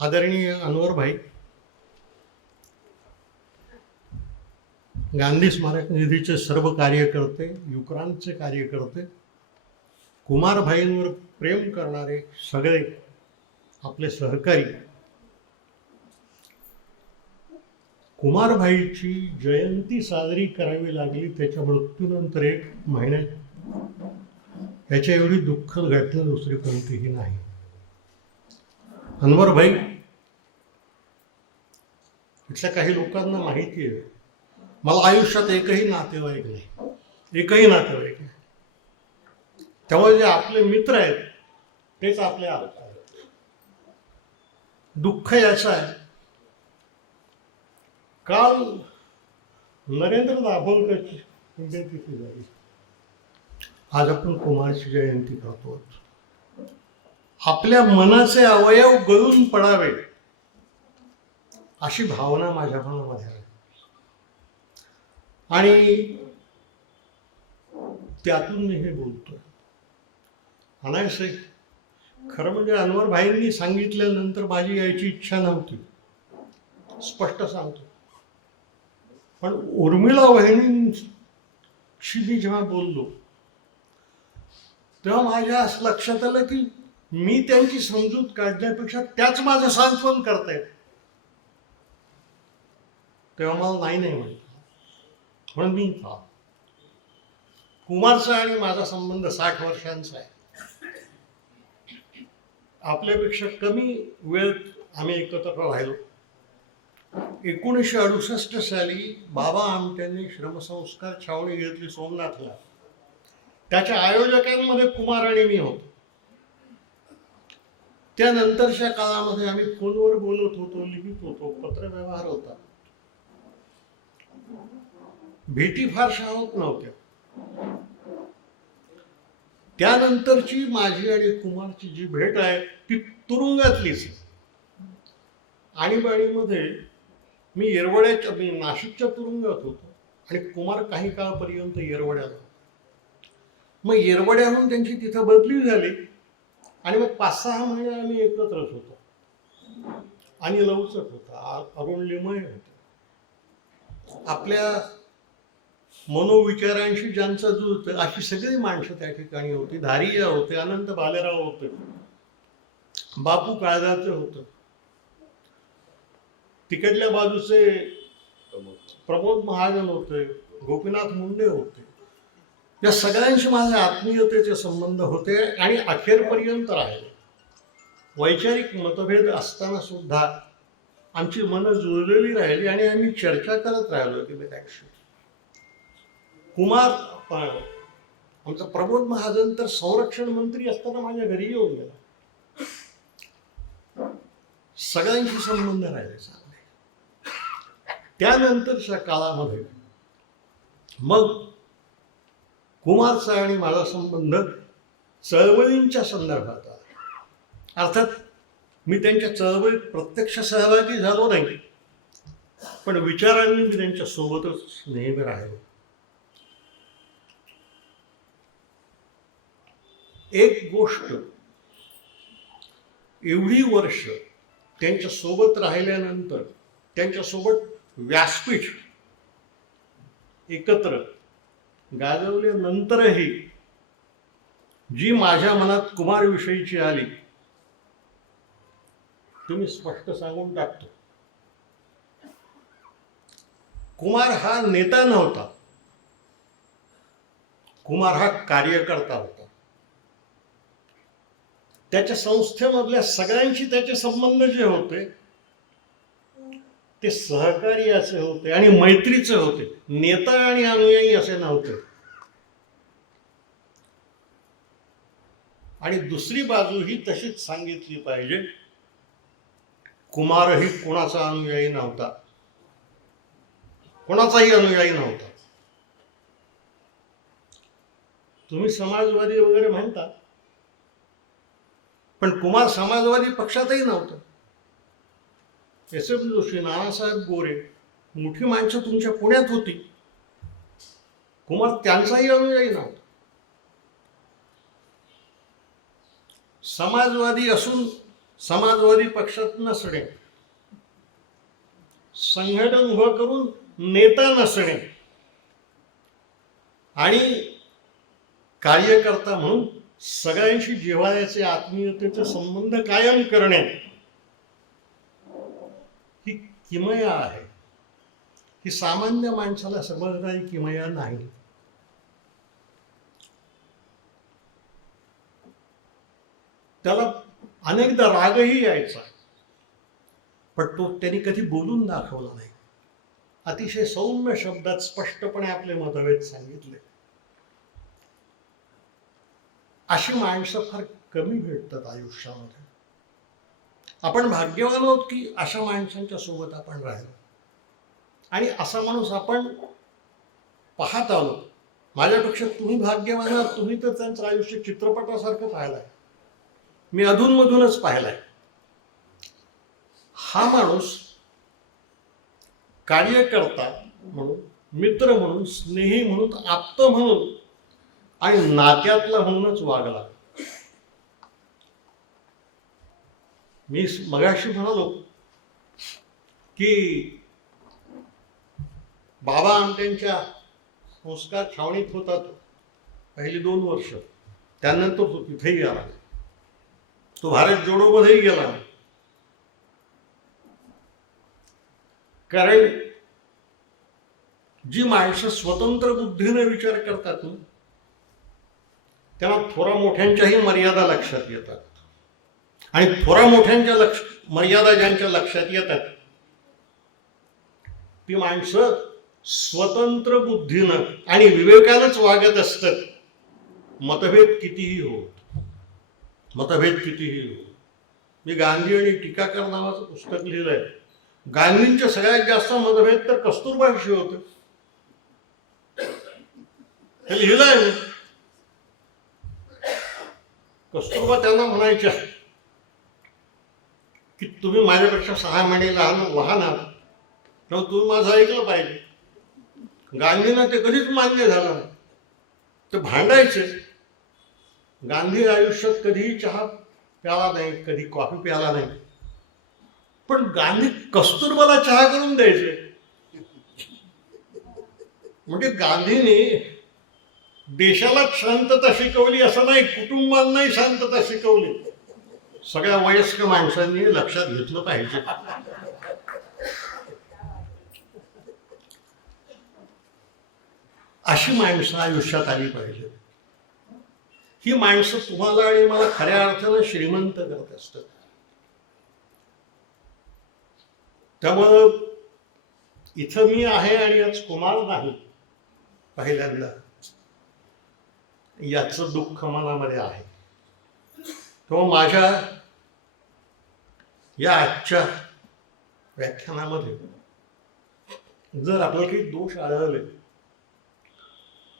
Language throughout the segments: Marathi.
आदरणीय अनवर भाई, गांधी स्मारक निधीचे सर्व कार्यकर्ते, युक्रांतचे कार्यकर्ते, कुमारभाईंवर प्रेम करणारे सगळे आपले सहकारी, कुमारभाईची जयंती साजरी करावी लागली त्याच्या मृत्यूनंतर 1 महिन्यात याच्या एवढी दुःखद घटना दुसरी कोणतीही नाही. अनवर भाई इथल्या काही लोकांना माहिती आहे, मला आयुष्यात एकही नातेवाईक नाही, एकही नातेवाईक नाही. त्यामुळे जे आपले मित्र आहेत तेच आपले आप्त आहेत. दुःख याचं आहे, काल नरेंद्र दाभोलकरची पुण्यतिथी झाली. आज आपण कुमारची जयंती करतो. आपल्या मनाचे अवयव गळून पडावे अशी भावना माझ्या मनामध्ये आहे आणि त्यातून मी हे बोलतोय. अनायसे खरं म्हणजे अनवर भाईंनी सांगितल्यानंतर माझी यायची इच्छा नव्हती, स्पष्ट सांगतो. पण उर्मिला वहिनींशी मी जेव्हा बोललो तेव्हा माझ्या असं लक्षात आलं की मी त्यांची समजूत काढण्यापेक्षा त्याच माझं सांत्वन करतायत. तेव्हा मला नाही म्हणलं. म्हणून मी कुमारचा आणि माझा संबंध 60 वर्षांचा आहे. आपल्यापेक्षा कमी वेळ आम्ही एकत्र राहिलो. 1968 साली बाबा आमट्यांनी श्रमसंस्कार छावणी घेतली सोमनाथला. त्याच्या आयोजकांमध्ये कुमार आणि मी होतो. त्यानंतरच्या काळामध्ये आम्ही फोनवर बोलत होतो, लिहित होतो, पत्रव्यवहार होता. भेटी फारशा होत नव्हत्या. त्यानंतरची माझी आणि कुमारची जी भेट आहे ती तुरुंगातलीच. आणीबाणीमध्ये मी नाशिकच्या तुरुंगात होतो आणि कुमार काही काळापर्यंत येरवड्याला. मग येरवड्याहून त्यांची तिथं बदली झाली आणि मग 5-6 महिने आम्ही एकत्रच होतो. आणि लवचक होता, अरुणलिमय होता. आपल्या मनोविचारांशी ज्यांचा जुळतं अशी सगळी माणसं त्या ठिकाणी होती. धारिया होते, अनंत भालेराव होते, बापू काळजाचं होतं, तिकडल्या बाजूचे प्रमोद महाजन होते, गोपीनाथ मुंडे होते. या सगळ्यांशी माझे आत्मीयतेचे संबंध होते आणि अखेरपर्यंत राहिले. वैचारिक मतभेद असताना सुद्धा आमची मनं जुळलेली राहिली आणि आम्ही चर्चा करत राहिलो एकमेकांशी. कुमार आमचा प्रमोद महाजन तर संरक्षण मंत्री असताना माझ्या घरी येऊन गेला. सगळ्यांशी संबंध राहिले चांगले. त्यानंतरच्या काळामध्ये मग कुमारचा आणि माझा संबंध चळवळींच्या संदर्भात आला. अर्थात मी त्यांच्या चळवळीत प्रत्यक्ष सहभागी झालो नाही, पण विचारांनी मी त्यांच्या सोबतच नेहमी राहिलो. एक गोष्ट, एवढी वर्ष त्यांच्या सोबत राहिल्यानंतर, त्यांच्यासोबत व्यासपीठ एकत्र गाजवल्यानंतरही जी माझ्या मनात कुमारविषयीची आली तुम्ही स्पष्ट सांगून टाकतो. कुमार हा नेता नव्हता, कुमार हा कार्यकर्ता होता. त्याच्या संस्थेमधल्या सगळ्यांशी त्याचे संबंध जे होते ते सहकार्याचे होते आणि मैत्रीचे होते. नेता आणि अनुयायी असे नव्हते. आणि दुसरी बाजू ही तशीच सांगितली पाहिजे, कुमारही कोणाचा अनुयायी नव्हता, कोणाचाही अनुयायी नव्हता. तुम्ही समाजवादी वगैरे म्हणता, पण कुमार समाजवादी पक्षातही नव्हता. एस.एम. जोशी, नानासाहेब गोरे, मोठी माणसं तुमच्या पुण्यात होती. कुमार त्यांचाही अनुयायी नव्हता. समाजवादी असून समाजवादी पक्षात नसणे, संघटन उभं करून नेता नसणे आणि कार्यकर्ता म्हणून सगळ्यांशी जिव्हाळ्याचे आत्मीयतेचे संबंध कायम करणे ही किमया आहे. ही सामान्य माणसाला समजणारी किमया नाही. त्याला अनेकदा रागही यायचा, पण तो त्यांनी कधी बोलून दाखवला नाही. अतिशय सौम्य शब्दात स्पष्टपणे आपले मतभेद सांगितले. अशी माणसं फार कमी भेटतात आयुष्यामध्ये. आपण भाग्यवान आहोत की अशा माणसांच्या सोबत आपण राहिलो आणि असा माणूस आपण पाहत आलो. माझ्यापेक्षा तुम्ही भाग्यवान आहात. तुम्ही तर त्यांचं आयुष्य चित्रपटासारखं पाहिलंय. मी अधूनमधूनच पाहिलाय. हा माणूस कार्यकर्ता म्हणून, मित्र म्हणून, स्नेही म्हणून, आप्त म्हणून आणि नात्यातला म्हणूनच वागला. मी मगाशी म्हणालो की बाबा आमट्यांच्या संस्कार छावणीत होता तो पहिली 2 वर्ष. त्यानंतर तो तिथेही आला. तो भारत जोडोमध्येही गेला. कारण जी माणसं स्वतंत्र बुद्धीने विचार करतात ना, त्यांना थोरा मोठ्यांच्याही मर्यादा लक्षात येतात. आणि थोरा मोठ्यांच्या मर्यादा ज्यांच्या लक्षात येतात ती माणसं स्वतंत्र बुद्धीनं आणि विवेकानंच वागत असतात. मतभेद कितीही हो, मतभेद कितीही हो. मी गांधी आणि टीकाकार नावाचं पुस्तक लिहिलंय. गांधींचे सगळ्यात जास्त मतभेद तर कस्तुरबाशी होते. हे लिहिलंय मी. कस्तुरबा त्यांना म्हणायच्या की तुम्ही माझ्यापेक्षा 6 महिने लहान आहात, तेव्हा तुम्ही माझं ऐकलं पाहिजे. गांधींना ते कधीच मान्य झालं नाही. ते भांडायचे. गांधी आयुष्यात कधीही चहा प्याला नाही, कधी कॉफी प्याला नाही, पण गांधी कस्तुरबाला चहा करून द्यायचे. म्हणजे गांधींनी देशाला शांतता शिकवली असं नाही, कुटुंबांनाही शांतता शिकवली. सगळ्या वयस्क माणसांनी लक्षात घेतलं पाहिजे. अशी माणसं आयुष्यात आली पाहिजे. ही माणसं तुम्हाला आणि मला खऱ्या अर्थानं श्रीमंत करत असतात. त्यामुळं इथं मी आहे आणि आज कुमार नाही पहिल्यांदा, याचं दुःख मनामध्ये आहे. तो माझ्या या आजच्या व्याख्यानामध्ये जर आपल्याला काही दोष आढळले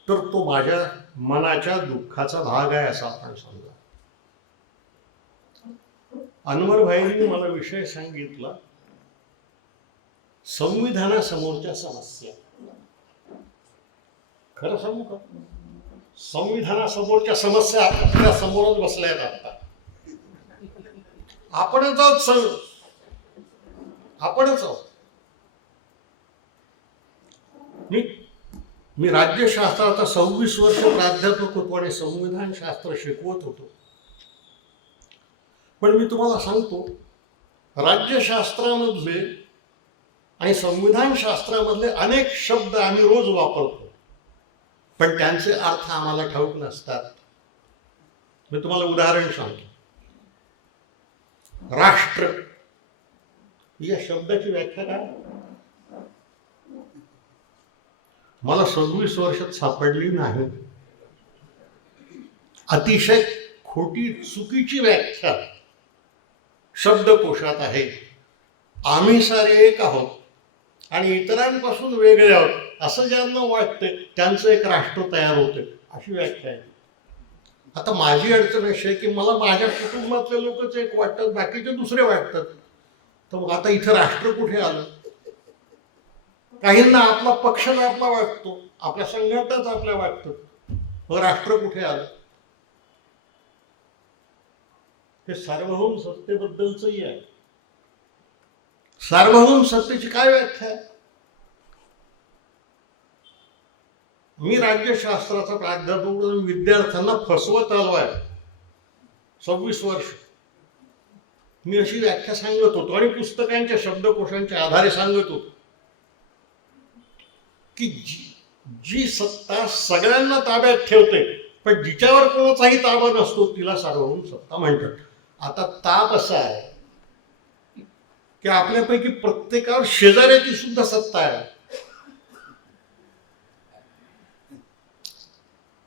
तर तो माझ्या मनाच्या दुःखाचा भाग आहे असं आपण समजा. अनवर भाईंनी मला विषय सांगितला संविधानासमोरच्या समस्या. खरं सांगू का, संविधानासमोरच्या समस्या आपल्या समोरच बसल्या आहेत. आता आपणच आहोत. मी राज्यशास्त्राचा 26 वर्ष प्राध्यापक होतो आणि संविधान शास्त्र शिकवत होतो. पण मी तुम्हाला सांगतो, राज्यशास्त्रामधले आणि संविधान शास्त्रामधले अनेक शब्द आम्ही रोज वापरतो, पण त्यांचे अर्थ आम्हाला ठाऊक नसतात. मी तुम्हाला उदाहरण सांगतो. राष्ट्र या शब्दाची व्याख्या काय मला 26 वर्षात सापडली नाही. अतिशय खोटी चुकीची व्याख्या शब्दकोशात आहे. आम्ही सारे एक आहोत आणि इतरांपासून वेगळे आहोत असं ज्यांना वाटते त्यांचं एक राष्ट्र तयार होते, अशी व्याख्या आहे. आता माझी अडचण अशी आहे की मला माझ्या कुटुंबातले लोकच एक वाटतात, बाकीचे दुसरे वाटतात. तर मग आता इथं राष्ट्र कुठे आलं? काहींना आपला पक्ष आपला वाटतो, आपल्या संघटनाच आपल्या वाटतं, मग राष्ट्र कुठे आलं? हे सार्वभौम सत्तेबद्दलचंही आहे. सार्वभौम सत्तेची काय व्याख्या आहे? मी राज्यशास्त्राचा प्राध्यापक विद्यार्थ्यांना फसवत आलो आहे 26 वर्ष. मी अशी व्याख्या सांगत होतो आणि पुस्तकांच्या शब्दकोशांच्या आधारे सांगत होतो की जी सत्ता सगळ्यांना ताब्यात ठेवते पण जिच्यावर कोणाचाही ताबा नसतो तिला सार्वभौम सत्ता म्हणतात. आता ताप असा आहे की आपल्यापैकी प्रत्येकावर शेजाऱ्याची सुद्धा सत्ता आहे.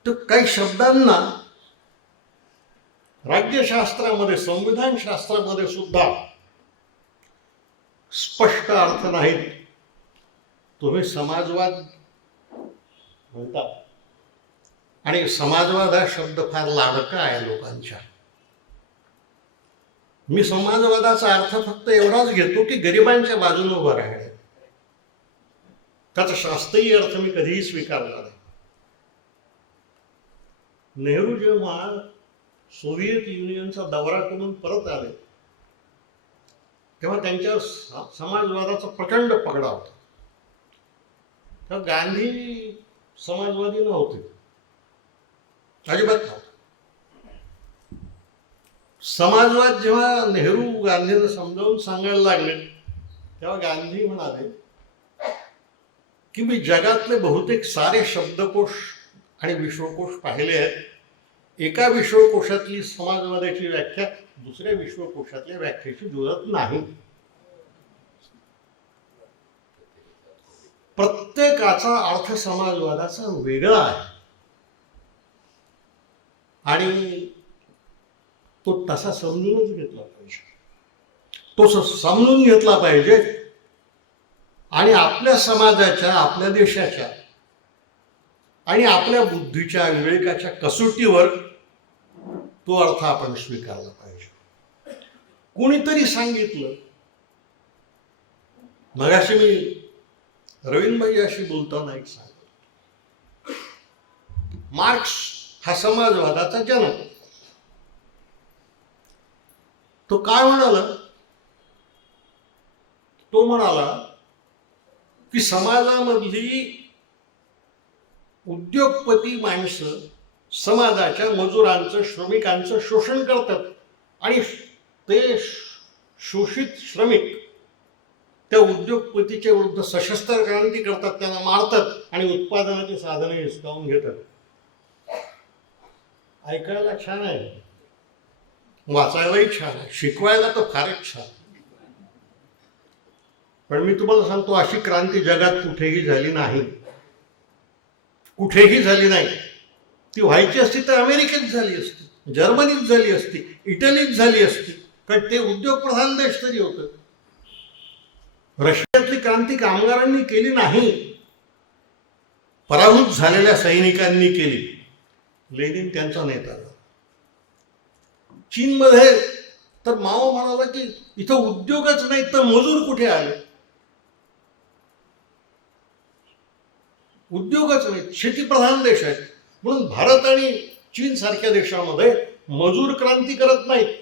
तर काही शब्दांना राज्यशास्त्रामध्ये संविधान शास्त्रामध्ये सुद्धा स्पष्ट अर्थ नाहीत. तुम्ही समाजवाद म्हणता आणि समाजवाद हा शब्द फार लाडका आहे लोकांच्या. मी समाजवादाचा अर्थ फक्त एवढाच घेतो की गरिबांच्या बाजूने उभं राहणे. त्याचा शास्त्रीय अर्थ मी कधीही स्वीकारला नाही. नेहरू जेव्हा सोव्हिएत युनियनचा दौरा करून परत आले तेव्हा त्यांच्यावर समाजवादाचा प्रचंड पगडा होता. तेव्हा गांधी समाजवादी नव्हते, अजिबात नव्हते. समाजवाद जेव्हा नेहरू गांधींना समजावून सांगायला लागले तेव्हा गांधी म्हणाले की मी जगातले बहुतेक सारे शब्दकोश आणि विश्वकोश पाहिले आहेत. एका विश्वकोशातली समाजवादाची व्याख्या दुसऱ्या विश्वकोशातल्या व्याख्येशी जुळत नाही. प्रत्येकाचा अर्थ समाजवादाचा वेगळा आहे आणि तो तसा समजूनच घेतला पाहिजे. तो समजून घेतला पाहिजे आणि आपल्या समाजाच्या, आपल्या देशाच्या आणि आपल्या बुद्धीच्या विवेकाच्या कसोटीवर तो अर्थ आपण स्वीकारला पाहिजे. कोणीतरी सांगितलं, मगाशी मी रवींद्रभाईशी बोलताना एक सांगितलं, मार्क्स हा समाजवादाचा जनक. तो काय म्हणाला? तो म्हणाला की समाजामधली उद्योगपती माणसं समाजाच्या मजुरांचं, श्रमिकांचं शोषण करतात आणि ते शोषित श्रमिक त्या उद्योगपतीच्या विरुद्ध सशस्त्र क्रांती करतात, त्यांना मारतात आणि उत्पादनाची साधने हिसकावून घेतात. ऐकायला छान आहे, वाचायलाही छान आहे, शिकवायला तर फारच छान. पण मी तुम्हाला सांगतो, अशी क्रांती जगात कुठेही झाली नाही. कुठेही झाली नाही. ती व्हायची असती तर अमेरिकेत झाली असती, जर्मनीत झाली असती, इटलीत झाली असती, कारण ते उद्योगप्रधान देश तरी होतं. रशियातली क्रांती कामगारांनी केली नाही, पराभूत झालेल्या सैनिकांनी केली. लेनिन त्यांचा नेता. चीनमध्ये तर माओ म्हणाला की इथं उद्योगच नाही तर मजूर कुठे आले? उद्योगच नाही, शेतीप्रधान देश आहे. म्हणून भारत आणि चीन सारख्या देशामध्ये मजूर क्रांती करत नाहीत.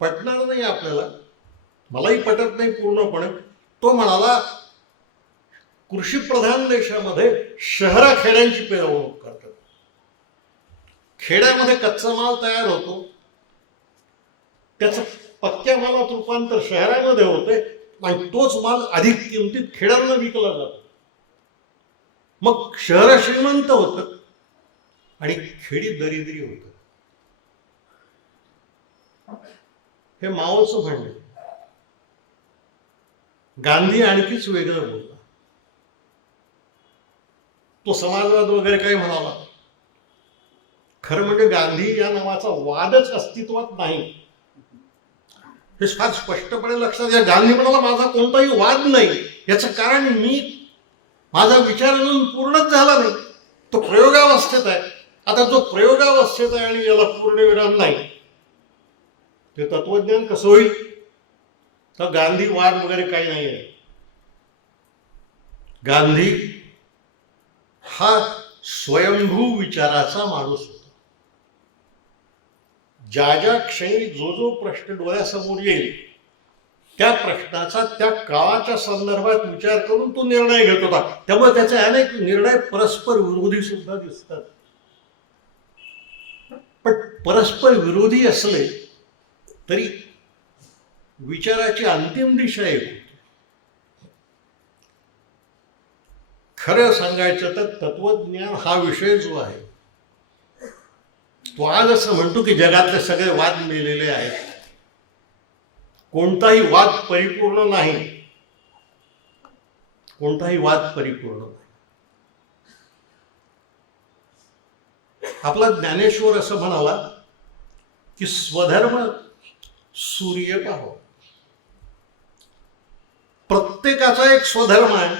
पटणार नाही आपल्याला, मलाही पटत नाही पूर्णपणे. तो म्हणाला कृषीप्रधान देशामध्ये शहराखेड्यांची पिळवणूक करतात. खेड्यामध्ये कच्चा माल तयार होतो, त्याचं पक्क्या मालात रूपांतर शहरामध्ये होते आणि तोच माल अधिक किमतीत खेड्यांना विकला जातो. मग शहर श्रीमंत होतं आणि खेडी दरिद्री होतं. हे माओचं म्हणणं. गांधी आणखीच वेगळं बोलला. तो समाजवाद वगैरे काही म्हणाला. खरं म्हणजे गांधी या नावाचा वादच अस्तित्वात नाही, हे फार स्पष्टपणे लक्षात घ्या. गांधी म्हणाला माझा कोणताही वाद नाही. याचं कारण माझा विचार अजून पूर्णच झाला नाही, तो प्रयोगावस्थेत आहे. आता जो प्रयोगावस्थेत आहे आणि याला पूर्णविराम नाही, ते तत्वज्ञान कसं होईल? तर गांधी वाद वगैरे काही नाही आहे. गांधी हा स्वयंभू विचाराचा माणूस होता. ज्या ज्या क्षणी जो जो प्रश्न डोळ्यासमोर येईल त्या प्रश्नाचा त्या काळाच्या संदर्भात विचार करून तो निर्णय घेत होता. त्यामुळे त्याचे अनेक निर्णय परस्पर विरोधी सुद्धा दिसतात. पण परस्पर विरोधी असले तरी विचाराची अंतिम दिशा एक होती. खरं सांगायचं तर तत्वज्ञान हा विषय जो आहे तो आज असं म्हणतो की जगातले सगळे वाद मेलेले आहेत. कोणताही वाद परिपूर्ण नाही. कोणताही वाद परिपूर्ण नाही. आपला ज्ञानेश्वर असं म्हणाला की स्वधर्म सूर्य पाहो. प्रत्येकाचा एक स्वधर्म आहे.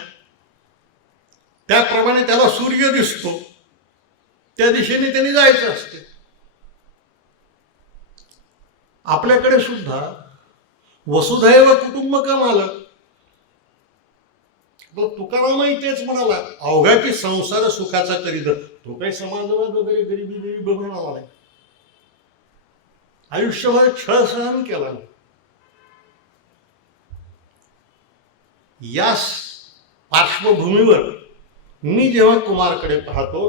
त्याप्रमाणे त्याला सूर्य दिसतो. त्या दिशेने त्यांनी जायचं असते. आपल्याकडे सुद्धा वसुधैव कुटुंबकम आलं. तुकारामही तेच म्हणाला, अवघाची संसार सुखाचा करीत. तो काही समाजवाद वगैरे गरिबी बघून आला नाही. आयुष्यभर छळ सहन केला. या पार्श्वभूमीवर मी जेव्हा कुमारकडे पाहतो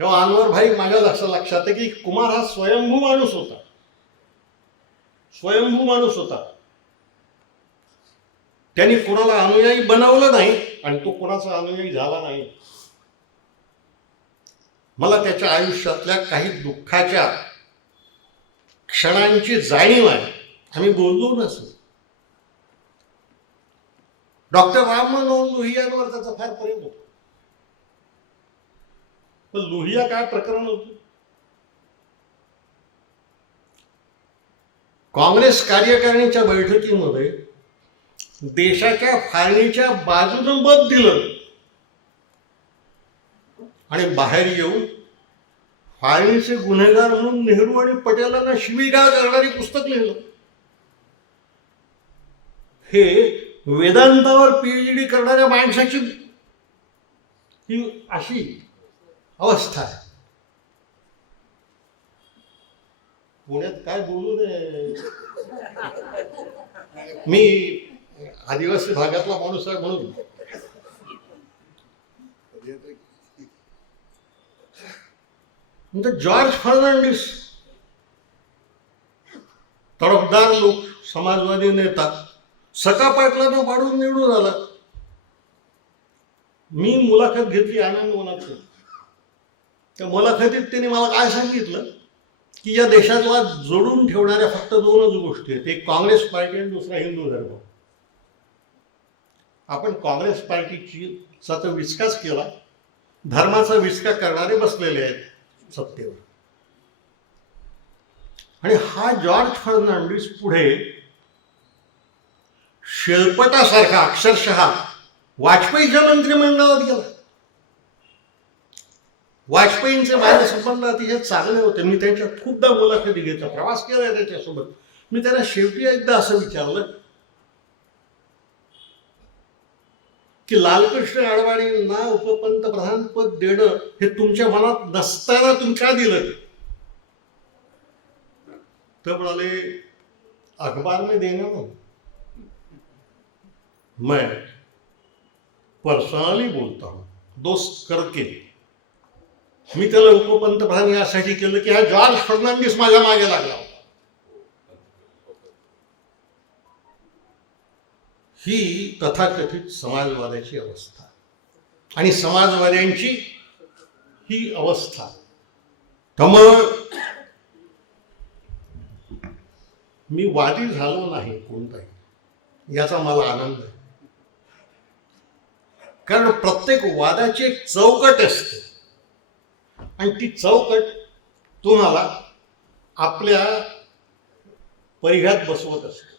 तेव्हा अनवरभाई माझ्या लक्षात आहे की कुमार हा स्वयंभू माणूस होता. स्वयंभू माणूस होता. त्यांनी कोणाला अनुयायी बनवलं नाही आणि तो कोणाचा अनुयायी झाला नाही. मला त्याच्या आयुष्यातल्या काही दुःखाच्या क्षणांची जाणीव आहे. आम्ही बोललो नसो. डॉक्टर राम मनोहर लोहियांवर त्याचं फार प्रेम होतं. पण लोहिया काय प्रकरण होतं. काँग्रेस कार्यकारिणीच्या बैठकीमध्ये देशाच्या फाळणीच्या बाजूनं मत दिलं आणि बाहेर येऊन फाळणीचे गुन्हेगार म्हणून नेहरू आणि पटेलांना शिवीगाळ करणारी पुस्तक लिहिलं. हे वेदांतावर PhD करणाऱ्या माणसाची ही अशी अवस्था आहे. पुण्यात काय बोलू नये. मी आदिवासी भागातला माणूस आहे म्हणून जॉर्ज फर्नांडिस तडफदार लोक, समाजवादी नेता, सका पाटलांना पाडून निवडून आला. मी मुलाखत घेतली आनंद वनात. त्या मुलाखतीत त्यांनी मला काय सांगितलं की या देशातला जोडून ठेवणाऱ्या फक्त दोनच गोष्टी आहेत. एक काँग्रेस पार्टी आणि दुसरा हिंदू धर्म. आपण काँग्रेस पार्टीचा तर विचकाच केला. धर्माचा विचका करणारे बसलेले आहेत सत्तेवर. आणि हा जॉर्ज फर्नांडिस पुढे शेळपटासारखा अक्षरशः वाजपेयीच्या मंत्रिमंडळात गेला. वाजपेयींचे माझे संबंध अतिशय चांगले होते. मी त्यांच्या खूपदा मुलाखती घेतल्या, प्रवास केला त्याच्यासोबत. मी त्यांना शेवटी एकदा असं विचारलं की लालकृष्ण अडवाणींना उपपंतप्रधान पद देणं हे तुमच्या मनात नसताना तुम्ही का दिलं. तर म्हणाले अखबार में देना ना, मैं पर्सनली बोलता हूं, दोस्त करके. मी त्याला उपपंतप्रधान यासाठी केलं की हा जॉर्ज फर्नांडिस माझ्या मागे लागला होता. ही तथाकथित समाजवादाची अवस्था आणि समाजवाद्यांची ही अवस्था. त्यामुळं मी वादी झालो नाही कोणताही, याचा मला आनंद आहे. कारण प्रत्येक वादाची एक चौकट असते आणि ती चौकट तुम्हाला आपल्या परिघात बसवत असते.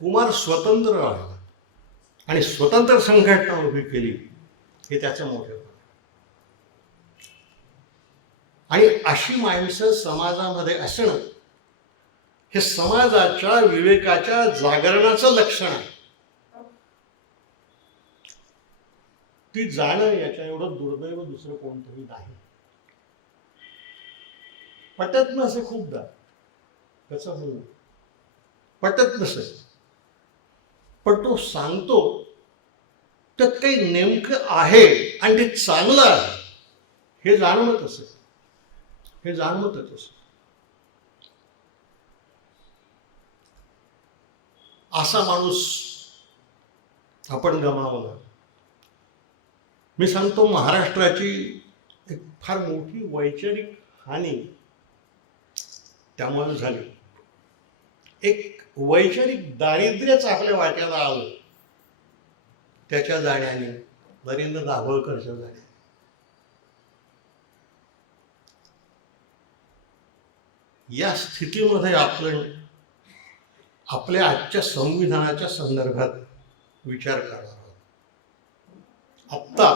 कुमार स्वतंत्र राहिला आणि स्वतंत्र संघटना उभी केली, हे त्याचं मोठे. आणि अशी माणसं समाजामध्ये असणं हे समाजाच्या विवेकाच्या जागरणाचं लक्षण आहे. ती जाणं याच्या एवढं दुर्दैव दुसरं कोणतंही नाही. पटत नसे खूपदा, त्याचं म्हणणं पटत नसे, पण तो सांगतो त्यात काही नेमकं आहे आणि ते चांगलं आहे हे जाणवत असे, हे जाणवतच असे. असा माणूस आपण गमावला. मी सांगतो, महाराष्ट्राची एक फार मोठी वैचारिक हानी त्यामुळे झाली. एक वैचारिक दारिद्र्यच आपल्या वाट्याला आलं त्याच्या जाण्याने, नरेंद्र दाभोळकरच्या जाण्याने. या स्थितीमध्ये आपण आपल्या आजच्या संविधानाच्या संदर्भात विचार करणार आहोत. आत्ता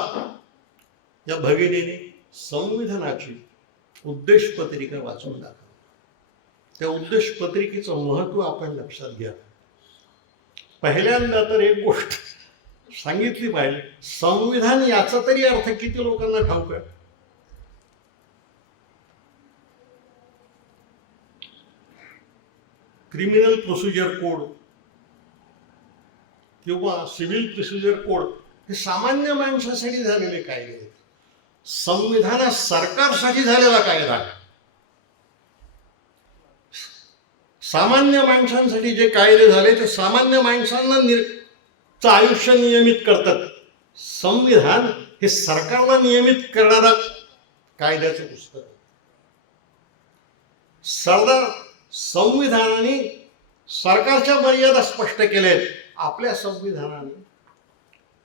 या भगिनीने संविधानाची उद्देशपत्रिका वाचून दाखवली. त्या उद्देशपत्रिकेचं महत्त्व आपण लक्षात घ्या. पहिल्यांदा तर एक गोष्ट सांगितली पाहिजे, संविधान याचा तरी अर्थ किती लोकांना ठाऊक आहे? क्रिमिनल प्रोसिजर कोड किंवा सिव्हिल प्रोसिजर कोड हे सामान्य माणसासाठी झालेले कायदे आहेत. संविधान हा सरकारसाठी झालेला कायदा आहे. सामान्य माणसांसाठी जे कायदे झाले ते सामान्य माणसांना आयुष्य नियमित करतात. संविधान हे सरकारला नियमित करणारा कायद्याचं पुस्तक आहे. सरदार संविधानाने सरकारच्या मर्यादा स्पष्ट केल्यात. आपल्या संविधानाने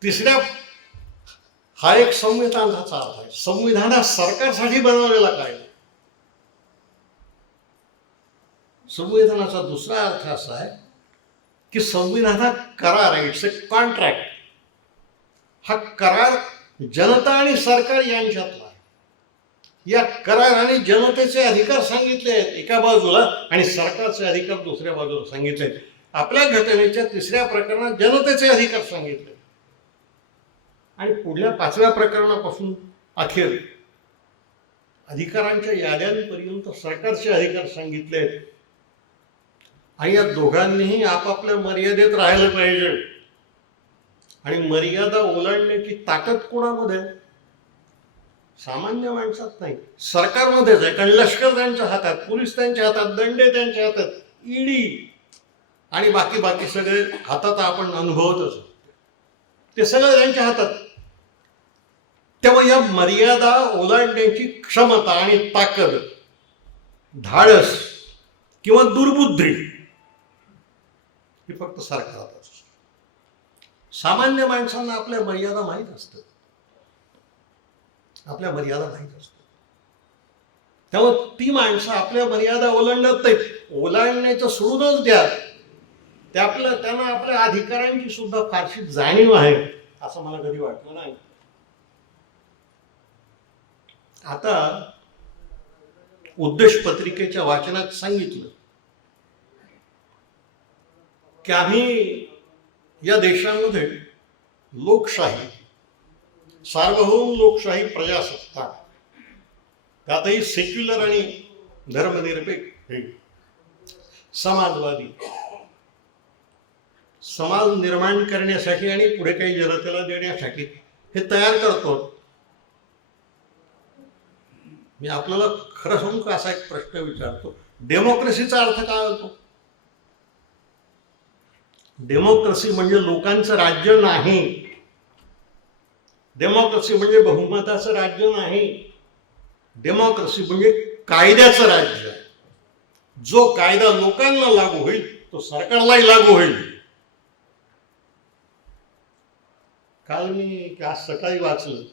तिसऱ्या, हा एक संविधानाचा अर्थ आहे. संविधान हा सरकारसाठी बनवलेला कायदा. संविधानाचा दुसरा अर्थ असा आहे की संविधान हा करार आहे, इट्स अ कॉन्ट्रॅक्ट. हा करार जनता आणि सरकार यांच्यातला आहे. या कराराने जनतेचे अधिकार सांगितले आहेत एका बाजूला आणि सरकारचे अधिकार दुसऱ्या बाजूला सांगितले आहेत. आपल्या घटनेच्या तिसऱ्या प्रकरणात जनतेचे अधिकार सांगितले आणि पुढल्या 5व्या प्रकरणापासून अखेर अधिकारांच्या याद्यांपर्यंत सरकारचे अधिकार सांगितले आहेत. आणि या दोघांनीही आपापल्या मर्यादेत राहायला पाहिजे. आणि मर्यादा ओलांडण्याची ताकद कोणामध्ये? सामान्य माणसात नाही, सरकारमध्येच आहे. कारण लष्कर त्यांच्या हातात, पोलीस त्यांच्या हातात, दंडे त्यांच्या हातात, ईडी आणि बाकी सगळे हातात आपण अनुभवतच, ते सगळं त्यांच्या हातात. तेव्हा या मर्यादा ओलांडण्याची क्षमता आणि ताकद, धाडस किंवा दुर्बुद्धी ही फक्त सरकारात असते. सामान्य माणसांना आपल्या मर्यादा माहीत असतात, आपल्या मर्यादा माहीत असतात. त्यामुळे ती माणसं आपल्या मर्यादा ओलांडत नाहीत. ओलांडण्याचं सोडूनच द्या, त्यांना आपल्या अधिकारांची सुद्धा फारशी जाणीव आहे असं मला कधी वाटलं नाही. आता उद्देश पत्रिकेच्या वाचनात सांगितलं की आम्ही या देशामध्ये लोकशाही, सार्वभौम लोकशाही प्रजासत्ताक, त्यातही सेक्युलर आणि धर्मनिरपेक्ष, समाजवादी समाज निर्माण करण्यासाठी आणि पुढे काही जनतेला देण्यासाठी हे तयार करतो. मी आपल्याला खरं सांगू का, असा एक प्रश्न विचारतो, डेमोक्रेसीचा अर्थ काय होतो? डेमोक्रेसी म्हणजे लोकांचं राज्य नाही. डेमोक्रेसी म्हणजे बहुमताचं राज्य नाही. डेमोक्रेसी म्हणजे कायद्याचं राज्य आहे. जो कायदा लोकांना लागू होईल तो सरकारलाही लागू होईल. काल मी आज सकाळी वाचलं,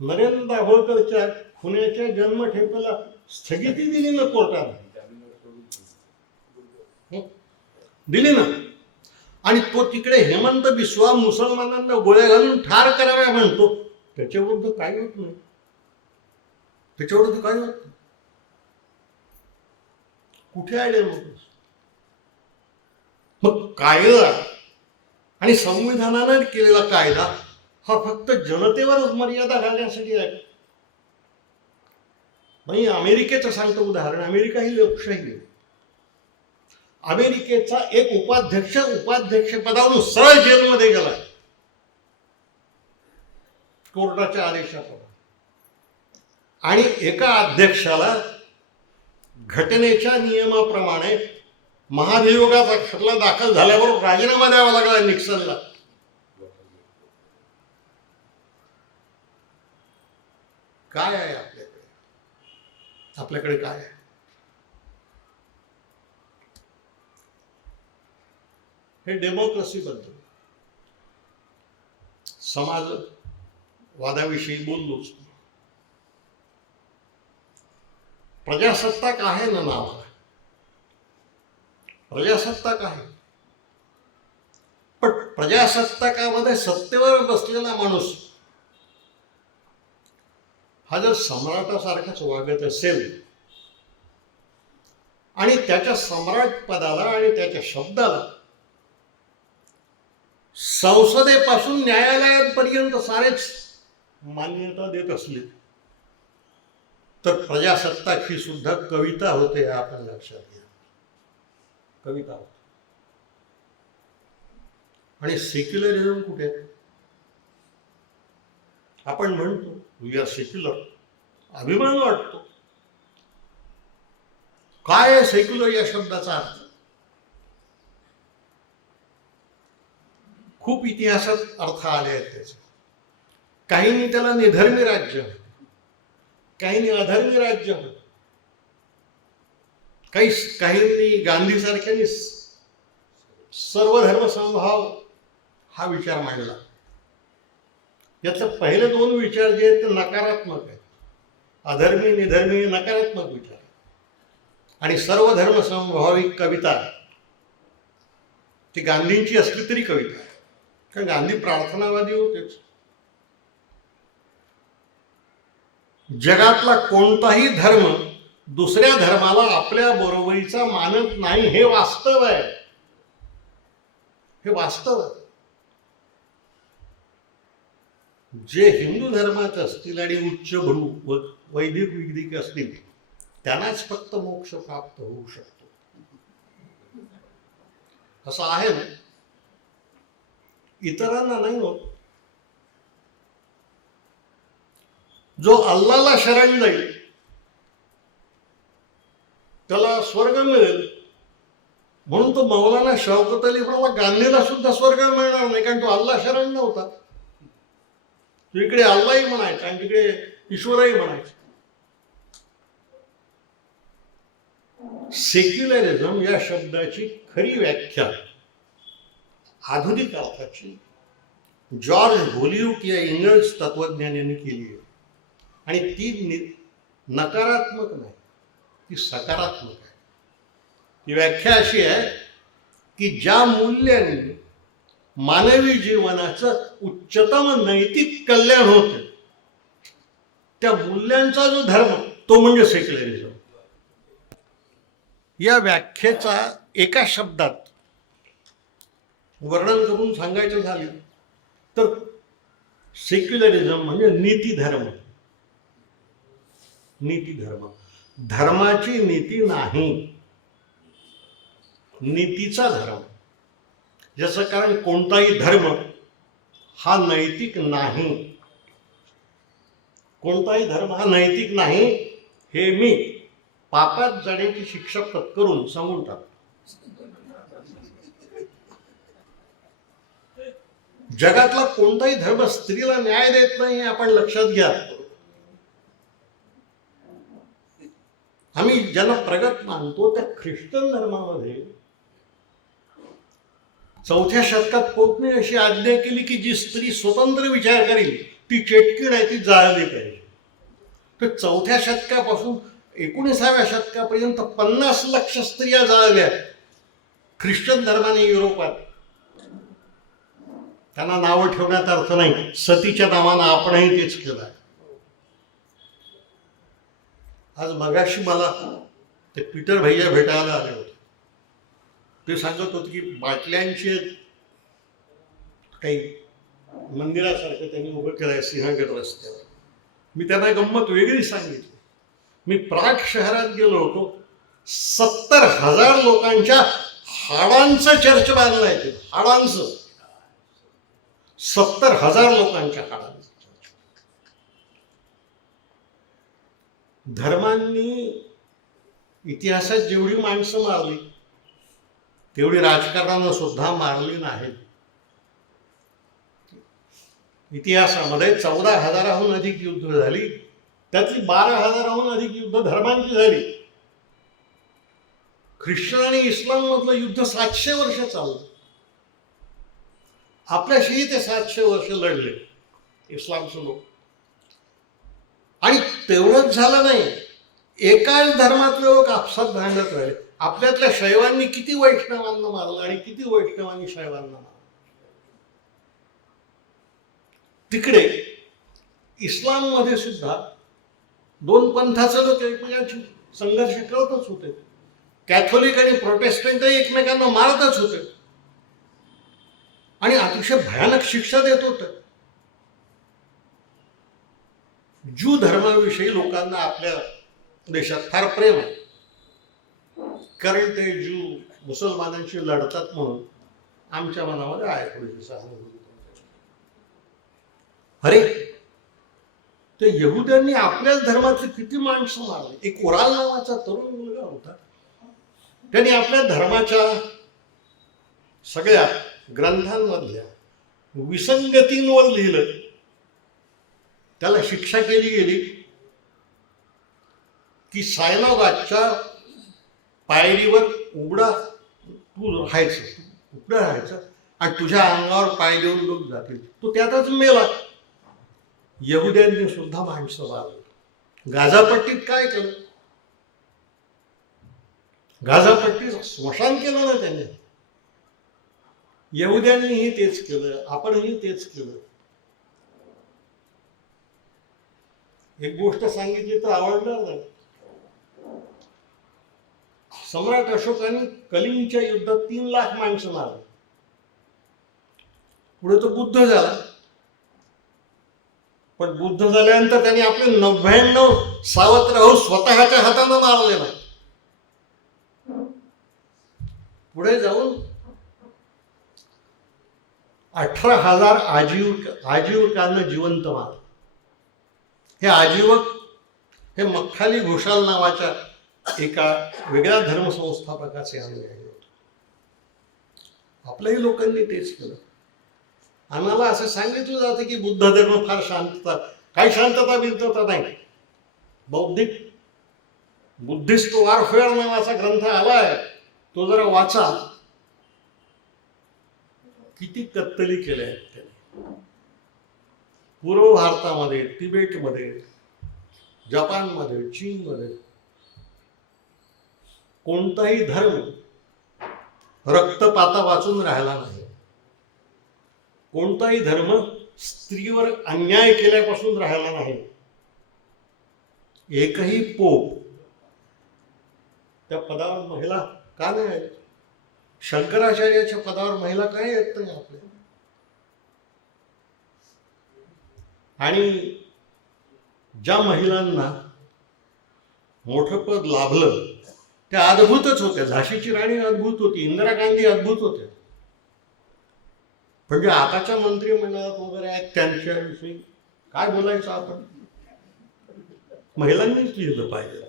नरेंद्र दाभोळकरच्या खुनाच्या जन्मठेपेला स्थगिती दिली ना कोर्टाने, दिली ना. आणि तो तिकडे हेमंत बिस्वा मुसलमानांना गोळ्या घालून ठार कराव्या म्हणतो, त्याच्याविरुद्ध काही होत नाही. त्याच्याविरुद्ध काही होत नाही. कुठे आहे डेमोक्रेसी? मग कायदा आणि संविधानाने केलेला कायदा हा फक्त जनतेवरच मर्यादा घालण्यासाठी आहे. मी अमेरिकेचं सांगतो उदाहरण. अमेरिका ही लोकशाही आहे. अमेरिकेचा एक उपाध्यक्ष पदावरून सरळ जेलमध्ये गेला कोर्टाच्या आदेशाप्रमाणे. आणि एका अध्यक्षाला घटनेच्या नियमाप्रमाणे महाभियोगाचा खटला दाखल झाल्यावर राजीनामा द्यावा लागला निक्सनला. काय आहे आपल्याकडे काय आहे? हे डेमोक्रेसी बद्दल समाजवादाविषयी बोललोच. प्रजासत्ताक आहे ना नावाला, प्रजासत्ताक आहे. पण प्रजासत्ताकामध्ये सत्तेवर बसलेला माणूस हा जर सम्राटासारखाच वागत असेल आणि त्याच्या सम्राट पदाला आणि त्याच्या शब्दाला संसदेपासून न्यायालयापर्यंत सारेच मान्यता देत असले तर प्रजासत्ताक ही सुद्धा कविता होते. आपण लक्षात घ्या, कविता होते. आणि सेक्युलरिझम कुठे? आपण म्हणतो वी आर सेक्युलर, अभिमान वाटतो. काय आहे सेक्युलर या शब्दाचा अर्थ? खूप इतिहासात अर्थ आले आहेत त्याचे. काहींनी त्याला निधर्मी राज्य, काहींनी अधर्मी राज्य, काहींनी गांधी सारख्यांनी सर्वधर्म समभाव हा विचार मांडला. यातले पहिले दोन विचार जे आहेत ते नकारात्मक आहेत. अधर्मी निधर्मी नकारात्मक विचार, आणि सर्वधर्म समभाविक कविता ती गांधींची असली तरी कविता आहे, कारण गांधी प्रार्थनावादी होतेच. जगातला कोणताही धर्म दुसऱ्या धर्माला आपल्या बरोबरीचा मानत नाही, हे वास्तव आहे. हे वास्तव आहे. जे हिंदू धर्मात असतील आणि उच्चभ्रू वैदिक असतील त्यांनाच फक्त मोक्ष प्राप्त होऊ शकतो, असं आहे ना. इतरांना नाही होत. जो अल्लाला शरण जाईल त्याला स्वर्ग मिळेल, म्हणून तो मौलाना शौकत अली म्हणाला गांधीला सुद्धा स्वर्ग मिळणार नाही, कारण तो अल्ला शरण नव्हता. इकडे अल्लाही म्हणायचा आणि तिकडे ईश्वरही म्हणायचा. सेक्युलरिझम या शब्दाची खरी व्याख्या आधुनिक अर्थाची जॉर्ज होलिव्हक या इंग्रज तत्वज्ञानाने केली आहे. आणि ती नकारात्मक नाही, ती सकारात्मक आहे. ती व्याख्या अशी आहे की ज्या मूल्यांनी मानवी जीवनाचं उच्चतम नैतिक कल्याण होते त्या मूल्यांचा जो धर्म तो म्हणजे सेक्युलरिझम. या व्याख्येचा एका शब्दात वर्णन करून सांगायचं झालं तर सेक्युलरिझम म्हणजे नीतिधर्म. नीतिधर्म, धर्माची नीती नाही, नीतीचा धर्म. ज्याचं कारण कोणताही धर्म हा नैतिक नाही, कोणताही धर्म हा नैतिक नाही हे मी पापात जाण्याची शिक्षा पत्करून सांगून टाकतो. जगातला कोणताही धर्म स्त्रीला न्याय देत नाही हे आपण लक्षात घ्या. आम्ही ज्यांना प्रगत मानतो त्या ख्रिश्चन धर्मामध्ये 4थ्या शतकात पोपने अशी आज्ञा केली की जी स्त्री स्वतंत्र विचार करेल ती चेटकी नाही, ती जाळली पाहिजे. तर 4थ्या शतकापासून 19व्या शतकापर्यंत 50 लाख स्त्रिया जाळल्या ख्रिश्चन धर्माने युरोपात. त्यांना नावं ठेवण्यात अर्थ नाही, सतीच्या नावानं आपणही तेच केलं आहे. आज मगाशी मला ते पीटर भैया भेटायला आले होते. ते सांगत होते की बाटल्यांचे काही मंदिरासारखं त्यांनी उभं केलं आहे सिंहगड रस्त्यावर. मी त्यांना गंमत वेगळी सांगितली. मी प्राग शहरात गेलो होतो, 70,000 लोकांच्या हाडांचं चर्च बांधलंय ते, हाडांचं, 70,000 लोकांच्या हाडांचं. धर्मांनी इतिहासात जेवढी माणसं मारली तेवढी राजकारणानं सुद्धा मारली नाहीत. इतिहासामध्ये 14,000हून अधिक युद्ध झाली, त्यातली 12,000हून अधिक युद्ध धर्मांची झाली. ख्रिश्चन आणि इस्लाम मधलं युद्ध 700 वर्ष चाललं. आपल्याशीही ते 700 वर्ष लढले इस्लामचे लोक. आणि तेवढंच झालं नाही, एकाच धर्मातले लोक आपसात भांडत राहिले. आपल्यातल्या शैवांनी किती वैष्णवांना मारलं आणि किती वैष्णवांनी शैवांना मारलं. तिकडे इस्लाम मध्ये सुद्धा दोन पंथाचे लोक एकमेकांशी संघर्ष करतच होते. कॅथोलिक आणि प्रोटेस्टंटही एकमेकांना मारतच होते आणि अतिशय भयानक शिक्षा देत होते. ज्यू धर्माविषयी लोकांना आपल्या देशात फार प्रेम आहे, कारण ते ज्यू मुसलमानांशी लढतात म्हणून आमच्या मनामध्ये आहे थोडीशी सहानुभूती. अरे, ते यहुद्यांनी आपल्याच धर्मातली किती माणसं मारली. एक ओराल नावाचा तरुण मुलगा होता, त्यांनी आपल्या धर्माच्या सगळ्या ग्रंथांमधल्या विसंगतींवर लिहिलं. त्याला शिक्षा केली गेली की सायनागाच्या पायरीवर उघडा तू राहायचं आणि तुझ्या अंगावर पाय देऊन लोक जातील. तो त्यातच मेला. यहुद्यांनी सुद्धा माणसं मारली. गाझापट्टीत काय केलं? गाझापट्टीत स्मशान केलं ना त्याने. यहुद्यांनीही तेच केलं, आपणही तेच केलं. एक गोष्ट सांगितली तर आवडणार नाही. सम्राट अशोकाने कलिंगच्या युद्धात 3 लाख माणसं मारली. पुढे तो बुद्ध झाला, पण बुद्ध झाल्यानंतर त्यांनी आपले 99 सावत्र स्वतःच्या हाताने मारले नाही. पुढे जाऊन 18,000 आजीवकांना जिवंत मारले. हे आजीवक हे मख्खाली घोषाल नावाच्या एका वेगळ्या धर्मसंस्थापकाचे अनुयायी होते. आपल्याही लोकांनी तेच केलं. आम्हाला असं सांगितलं जातं की बुद्ध धर्म फार शांतता, काही शांतता बिंतता नाही. बुद्धिस्ट वॉरफेअर नावाचा ग्रंथ आलाय, तो जरा वाचा. किती कत्तली केल्या आहेत त्याने. पूर्व भारतामध्ये, तिबेटमध्ये, जपानमध्ये, चीनमध्ये कोणताही धर्म रक्तपाता वाचून राहिला नाही. कोणताही धर्म स्त्रीवर अन्याय केल्यापासून राहिला नाही. एकही पोप त्या पदावर महिला का नाही आहेत? शंकराचार्याच्या पदावर महिला काय येत नाही आपल्या? आणि ज्या महिलांना मोठं पद लाभलं त्या अद्भुतच होत्या. झाशीची राणी अद्भुत होती, इंदिरा गांधी अद्भुत होत्या. म्हणजे आताच्या मंत्रिमंडळात वगैरे आहेत त्यांच्याविषयी काय बोलायचं आपण? महिलांनीच लिहिलं पाहिजे.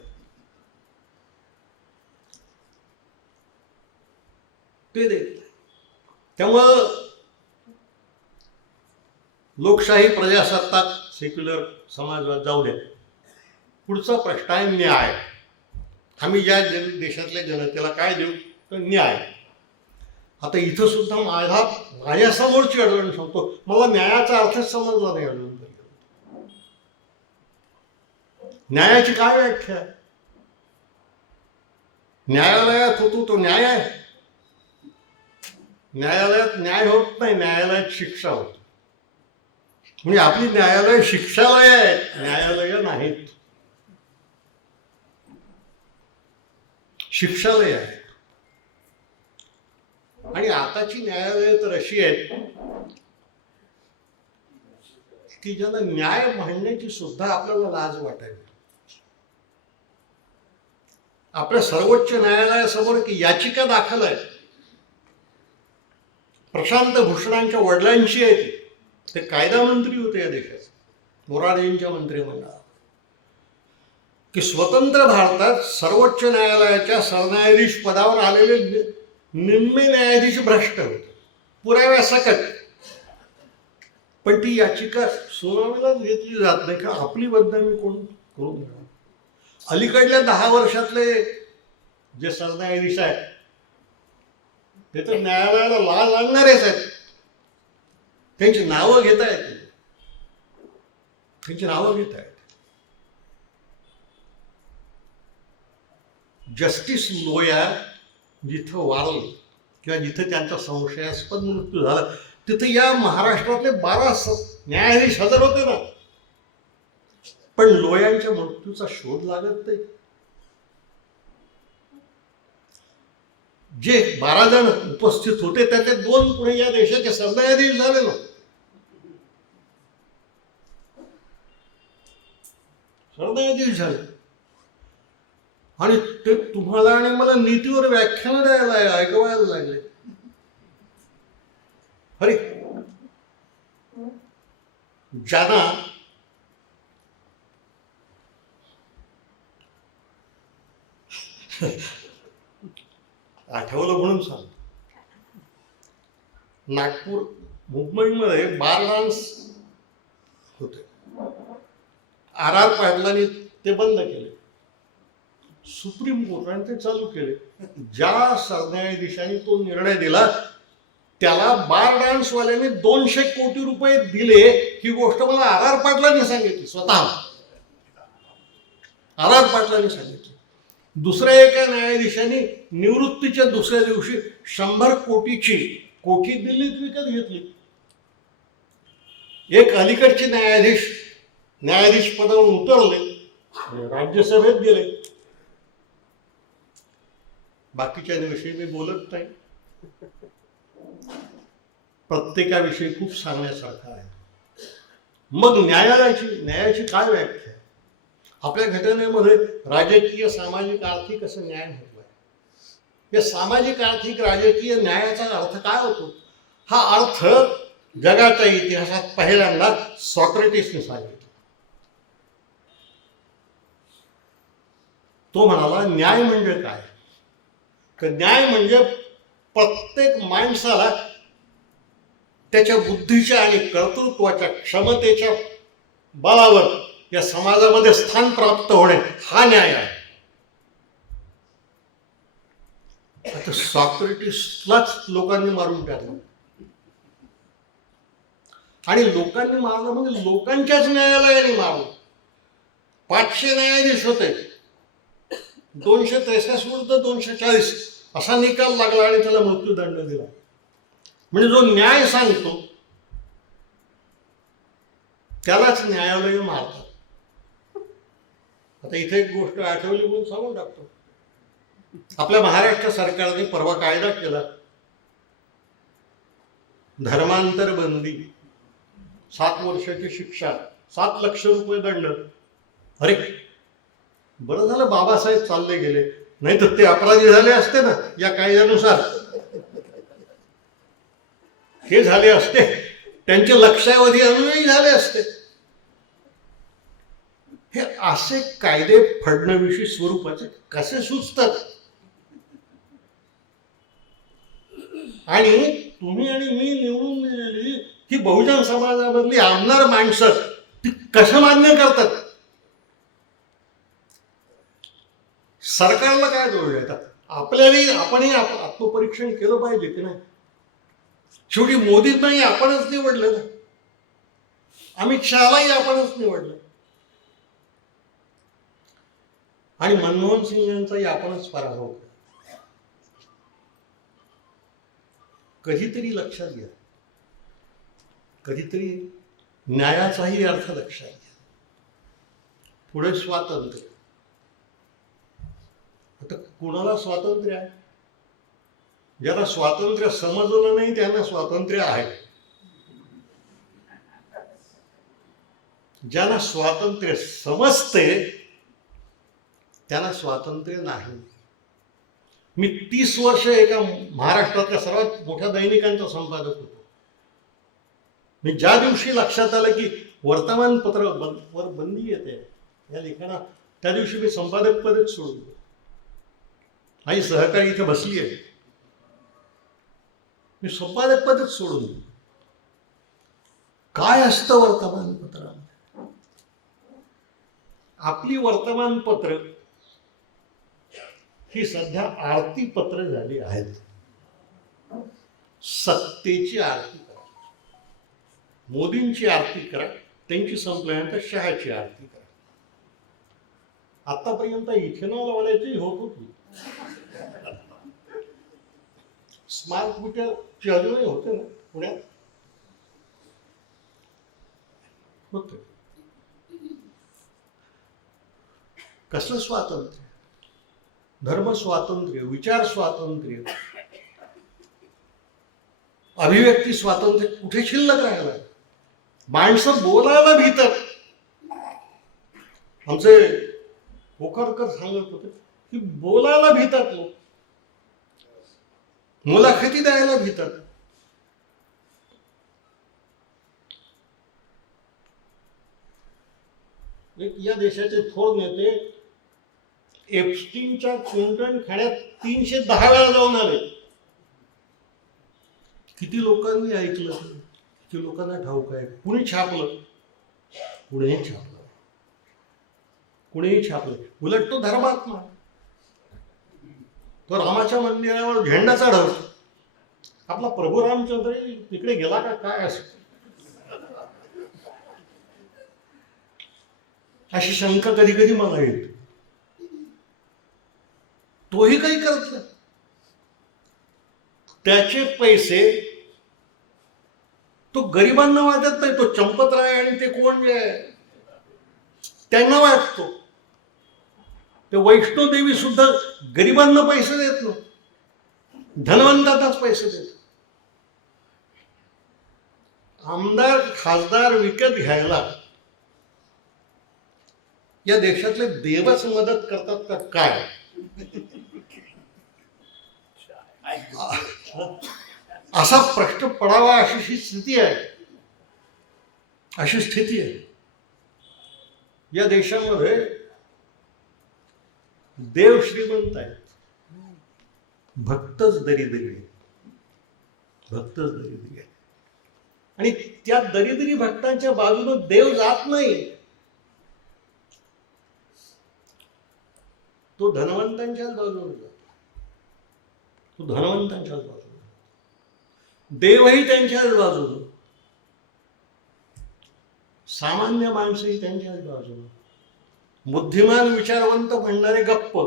ते देत. त्यामुळं लोकशाही, प्रजासत्ताक, सेक्युलर समाजवाद जाऊ द्या. पुढचा प्रश्न आहे न्याय. आम्ही ज्या देशातल्या जनतेला काय देऊ तर न्याय. आता इथं सुद्धा माझ्या समोरची अडचण सांगतो. मला न्यायाचा अर्थच समजला नाही अजून. न्यायाची काय व्याख्या? न्यायालयात होतो तो न्याय आहे? न्यायालयात न्याय होत नाही, न्यायालयात शिक्षा होती. म्हणजे आपली न्यायालय शिक्षालय आहेत, न्यायालय नाहीत. शिक्षालय आहेत. आणि आताची न्यायालय तर अशी आहेत की ज्यांना न्याय म्हणण्याची सुद्धा आपल्याला लाज वाटायची. आपल्या सर्वोच्च न्यायालयासमोर की याचिका दाखल आहे, प्रशांत भूषणांच्या वडिलांची आहे ती. ते कायदा मंत्री होते या देशाचे, मोरारजींच्या मंत्रिमंडळात, की स्वतंत्र भारतात सर्वोच्च न्यायालयाच्या सरन्यायाधीश पदावर आलेले निम्मे न्यायाधीश भ्रष्ट होते, पुराव्यासकट. पण ती याचिका सुनावणीलाच घेतली जात नाही, का आपली बदनामी कोण करून घेणार. अलीकडल्या 10 वर्षातले जे सरन्यायाधीश आहेत ते तर न्यायालयाला लाल लागणारेच आहेत. त्यांची नावं घेता येतील, त्यांची नावं घेता येत. जस्टिस लोया जिथं वारले किंवा जिथं त्यांचा संशयास्पद मृत्यू झाला, तिथं या महाराष्ट्रातले 12 न्यायाधीश हजर होते ना. पण लोयांच्या मृत्यूचा शोध लागत नाही. जे 12 जण उपस्थित होते त्यातले 2 पुणे या देशाचे सरन्यायाधीश झाले ना. सरन्यायाधीश झाले आणि ते तुम्हाला आणि मला नीतीवर व्याख्यान द्यायला ऐकवायला लागले. अरे ज्यांना आठवलं म्हणून सांग, नागपूर मुंबईमध्ये बार डान्स होते. आर पाटलांनी ते बंद केले, सुप्रीम कोर्टाने ते चालू केले. ज्या सरन्यायाधीशांनी तो निर्णय दिला त्याला बार डान्सवाल्याने 200 कोटी रुपये दिले. ही गोष्ट मला आर पाटलांनी सांगितली, स्वतः आर पाटलांनी सांगितली. दुसऱ्या एका न्यायाधीशांनी निवृत्तीच्या दुसऱ्या दिवशी 100 कोटीची कोठी दिल्लीत विकत घेतली. एक अलीकडचे न्यायाधीश पदावरून उतरले, राज्यसभेत गेले. बाकीच्यांविषयी मी बोलत नाही, प्रत्येकाविषयी खूप सांगण्यासारखं आहे. मग न्यायाची काय व्याख्या? आपल्या घटनेमध्ये राजकीय, सामाजिक, आर्थिक असं न्याय म्हटलं आहे. या सामाजिक, आर्थिक, राजकीय न्यायाचा अर्थ काय होतो? हा अर्थ जगाच्या इतिहासात पहिल्यांदा सॉक्रेटिसने सांगितला. तो म्हणाला न्याय म्हणजे काय? तर न्याय म्हणजे प्रत्येक माणसाला त्याच्या बुद्धीच्या आणि कर्तृत्वाच्या क्षमतेच्या बळावर या समाजामध्ये स्थान प्राप्त होणे, हा न्याय आहे. आता सॉक्रेटिसलाच लोकांनी मारून टाकलं. आणि लोकांनी मारलं म्हणजे लोकांच्याच न्यायालयाने मारलं. 500 न्यायाधीश होते, 263 विरुद्ध 240 असा निकाल लागला आणि त्याला मृत्यूदंड दिला. म्हणजे जो न्याय सांगतो त्यालाच न्यायालय मारतात. आता इथे एक गोष्ट आठवली म्हणून सांगून टाकतो. आपल्या महाराष्ट्र सरकारने परवा कायदा केला, धर्मांतर बंदी, 7 वर्षाची शिक्षा, 7 लाख रुपये दंड. अरे बरं झालं बाबासाहेब चालले गेले, नाही तर ते अपराधी झाले असते ना या कायद्यानुसार. हे झाले असते, त्यांचे लक्षावधी अनुयायी झाले असते. हे असे कायदे फडणवीसी स्वरूपाचे कसे सुचतात? आणि तुम्ही आणि मी निवडून दिलेली ही बहुजन समाजामधली आमदार माणसं ती कसं मान्य करतात? सरकारला काय दोष देतात? आपणही आत्मपरीक्षण केलं पाहिजे की नाही? शेवटी मोदीत नाही आपणच निवडलं ना, अमित शहालाही आपणच निवडलं, आणि मनमोहन सिंग यांचाही आपणच पराभव केला. कधीतरी लक्षात घ्या, कधीतरी न्यायाचाही अर्थ लक्षात घ्या. पुढे स्वातंत्र्य. आता कुणाला स्वातंत्र्य आहे? ज्याला स्वातंत्र्य समजलं नाही त्यांना स्वातंत्र्य आहे. ज्यांना स्वातंत्र्य समजते त्यांना स्वातंत्र्य नाही. मी 30 वर्ष एका महाराष्ट्रातल्या सर्वात मोठ्या दैनिकांचा संपादक होतो. मी ज्या दिवशी लक्षात आलं की वर्तमानपत्र वर बंदी येते या लेखना, त्या दिवशी मी संपादक पदच सोडून दिलं. माझी सहकारी इथे बसली आहे, मी संपादक पदच सोडून दिलं. काय असतं वर्तमानपत्रामध्ये? आपली वर्तमानपत्र ही सध्या आरती पत्र झाली आहेत. सत्तेची आरती करा, मोदींची आरती करा, त्यांची संपल्यानंतर शहाची आरती करा. आतापर्यंत इथेनॉलवाल्याची होत होती, स्मार्ट मीटरची अजूनही होते ना पुण्यात, होते. कसलं स्वातंत्र्य? धर्म स्वातंत्र्य, विचार स्वातंत्र्य, अभिव्यक्ती स्वातंत्र्य कुठे शिल्लक राहिलं? माणसं बोलायला भीतात. आमचे होकरकर सांगत होते की बोलायला भीतात लोक, मुलाखती द्यायला भीतात. एक या देशाचे थोर नेते एप्स्टीनच्या कोंडण खाण्यात 310 वेळा जाऊन आले. किती लोकांनी ऐकलं, किती लोकांना ठाऊक आहे? कुणी छापलं? कुणीही छापलं, कुणीही छापलं. उलट तो धर्मात्मा, तो रामाच्या मंदिरावर झेंडा चढवतो. आपला प्रभू रामचंद्र तिकडे गेला का काय असं, अशी शंका कधी कधी मला येते. तोही काही करत नाही. त्याचे पैसे तो गरिबांना वाटत नाही. तो चंपतराय आणि ते कोण जे आहे त्यांना वाटतो. ते वैष्णोदेवी सुद्धा गरिबांना पैसे देत नाही, धनवंतांनाच पैसे देत. आमदार खासदार विकत घ्यायला या देशातले देवच मदत करतात का काय? असा प्रश्न पडावा अशी स्थिती आहे, अशी स्थिती आहे. या देशामध्ये देव श्रीमंत आहेत, भक्तच दरिद्री आहे, भक्तच दरिद्री आहे. आणि त्या दरिद्री भक्तांच्या बाजूने देव जात नाही, तो धनवंतांच्याच बाजूने जातो. तो धनवंतांच्याच बाजूने, देवही त्यांच्याच बाजूने, सामान्य माणसंही त्यांच्याच बाजूने. बुद्धिमान विचारवंत म्हणणारे गप्प.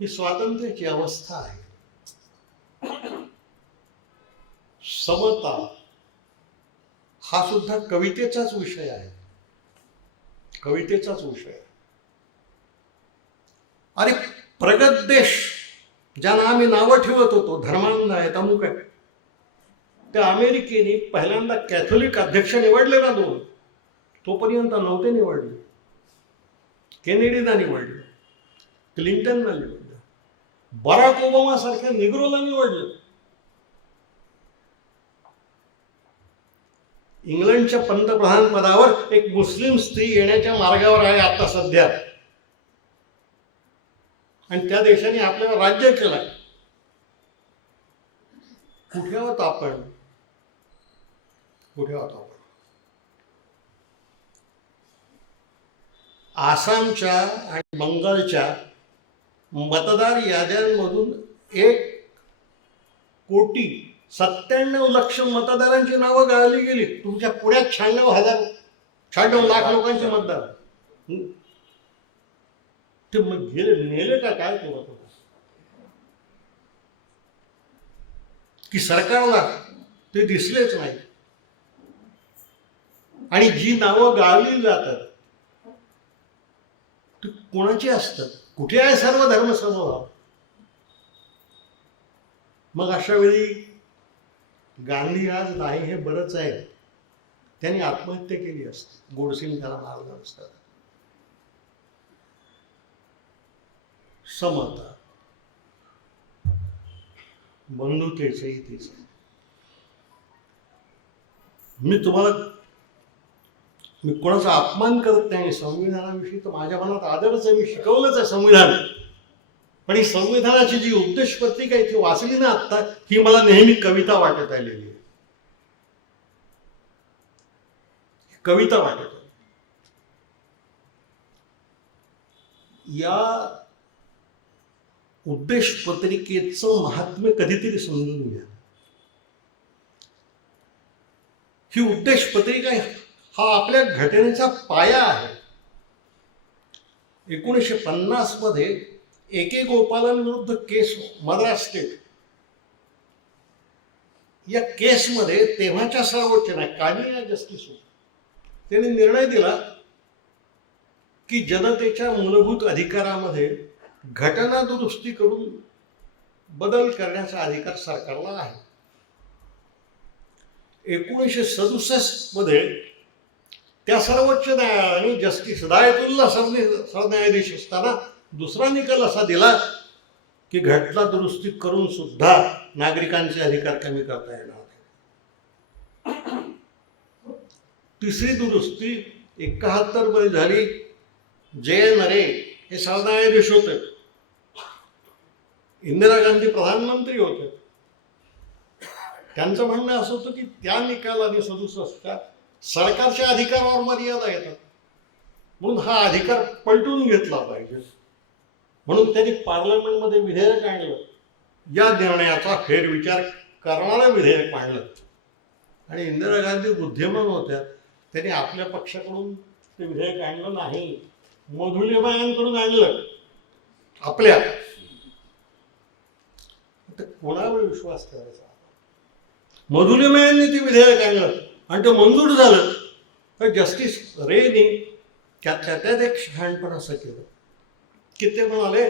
ही स्वातंत्र्याची अवस्था आहे. समता हा सुद्धा कवितेचाच विषय आहे, कवितेचाच विषय आहे. अरे प्रगत देश ज्यांना आम्ही नावं ठेवत होतो, धर्मांध आहेत, अमुक आहे, त्या अमेरिकेने पहिल्यांदा कॅथोलिक अध्यक्ष निवडले ना 2, तोपर्यंत नव्हते निवडले. केनेडीना निवडलं, क्लिंटनना निवडलं, बराक ओबामा सारख्या निग्रोला निवडलं. इंग्लंडच्या पंतप्रधान पदावर एक मुस्लिम स्त्री येण्याच्या मार्गावर आहे आता सध्या, आणि त्या देशाने आपल्याला राज्य केलं. कुठे आहोत आपण? कुठे आहोत आपण? आसामच्या आणि बंगालच्या मतदार याद्यांमधून 1,97,00,000 मतदारांची नावं गाळली गेली. तुमच्या पुण्यात 96 लाख लोकांचे मतदार. ते मग नेले का काय करत होता? की सरकारला ते दिसलेच नाही. आणि जी नावं गाळली जातात ती कोणाची असतात? कुठे आहे सर्व धर्म समभाव? मग अशा वेळी गांधी आज नाही हे बरंच आहे. त्यांनी आत्महत्या केली असते, गोडसेने त्याला मारलं असतं. समता, बंधुतेचे इथेच. मी कोणाचा अपमान करत नाही. संविधानाविषयी तर माझ्या मनात आदरच आहे. मी शिकवलंच आहे संविधान. पण ही संविधानाची जी उद्देश पत्रिका आहे ती वाचली ना आत्ता, ही मला नेहमी कविता वाटत आलेली आहे. कविता वाटत. या उद्देश पत्रिकेचं महात्म्य कधीतरी समजून घ्या. ही उद्देश पत्रिका हा आपल्या घटनेचा पाया आहे. 1950 मध्ये A.K. गोपालांविरुद्ध केस, मद्रास स्टेट, या केसमध्ये तेव्हाच्या सर्वोच्च न्यायालयाच्या जस्टिस त्यांनी निर्णय दिला की जनतेच्या मूलभूत अधिकारामध्ये घटना दुरुस्ती करून बदल करण्याचा अधिकार सरकारला आहे. 1967 मध्ये त्या सर्वोच्च न्यायालयाने जस्टिस हिदायतुल्लाह सरन्यायाधीश असताना दुसरा निकाल असा दिला की घटना दुरुस्ती करून सुद्धा नागरिकांचे अधिकार कमी करता येणार नाही. तिसरी दुरुस्ती 71 मध्ये झाली. J.N. रे हे सरन्यायाधीश होते. इंदिरा गांधी प्रधानमंत्री होते. त्यांचं म्हणणं असं होतं की त्या निकालाने 67च्या सरकारच्या अधिकारावर मर्यादा येतात, म्हणून हा अधिकार पलटून घेतला पाहिजे. म्हणून त्यांनी पार्लमेंटमध्ये विधेयक आणलं. या निर्णयाचा फेरविचार करणारं विधेयक आणलं. आणि इंदिरा गांधी बुद्धिमान होत्या. त्यांनी आपल्या पक्षाकडून ते विधेयक आणलं नाही, मधुलिबायांकडून आणलं आपल्या. कोणावर विश्वास करायचा? मधुलिबायांनी ते विधेयक आणलं आणि ते मंजूर झालं. तर जस्टिस रेने त्यात एक शहाणपण असं केलं की ते म्हणाले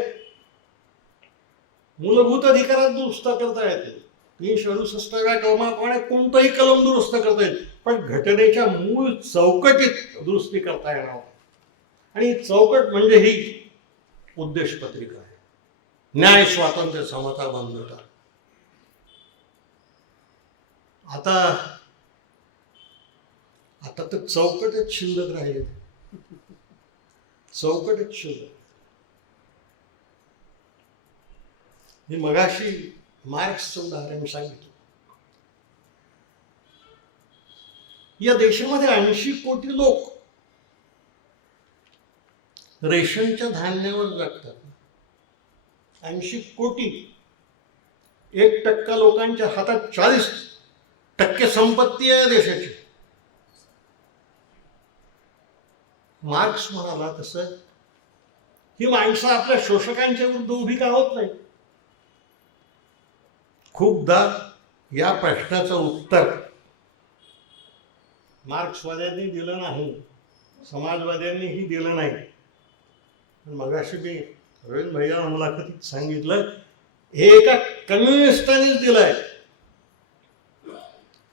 मूलभूत अधिकारात दुरुस्त करता येते, 368व्या कलमाप्रमाणे कोणतंही कलम दुरुस्त करता येईल, पण घटनेच्या मूळ चौकटीत दुरुस्ती करता येणार. आणि चौकट म्हणजे ही उद्देश पत्रिका आहे. न्याय, स्वातंत्र्य, समता, बंधुता. आता तर चौकटच शिल्लक राहिले. चौकटच शिल्लक. मी मगाशी मार्क्सचं उदाहरण सांगितलं. या देशामध्ये 80 कोटी लोक रेशनच्या धान्यावर जगतात. 80 कोटी. 1% लोकांच्या हातात 40% संपत्ती आहे देशाची. मार्क्स म्हणाला तसं ही माणसं आपल्या शोषकांच्या विरुद्ध उभी का होत नाही? खूपदा या प्रश्नाचं उत्तर मार्क्सवाद्यांनी दिलं नाही, समाजवाद्यांनीही दिलं नाही. मगाशी मी रवींद्र भैया मुलाखतीत सांगितलं, हे एका कम्युनिस्टानेच दिलंय.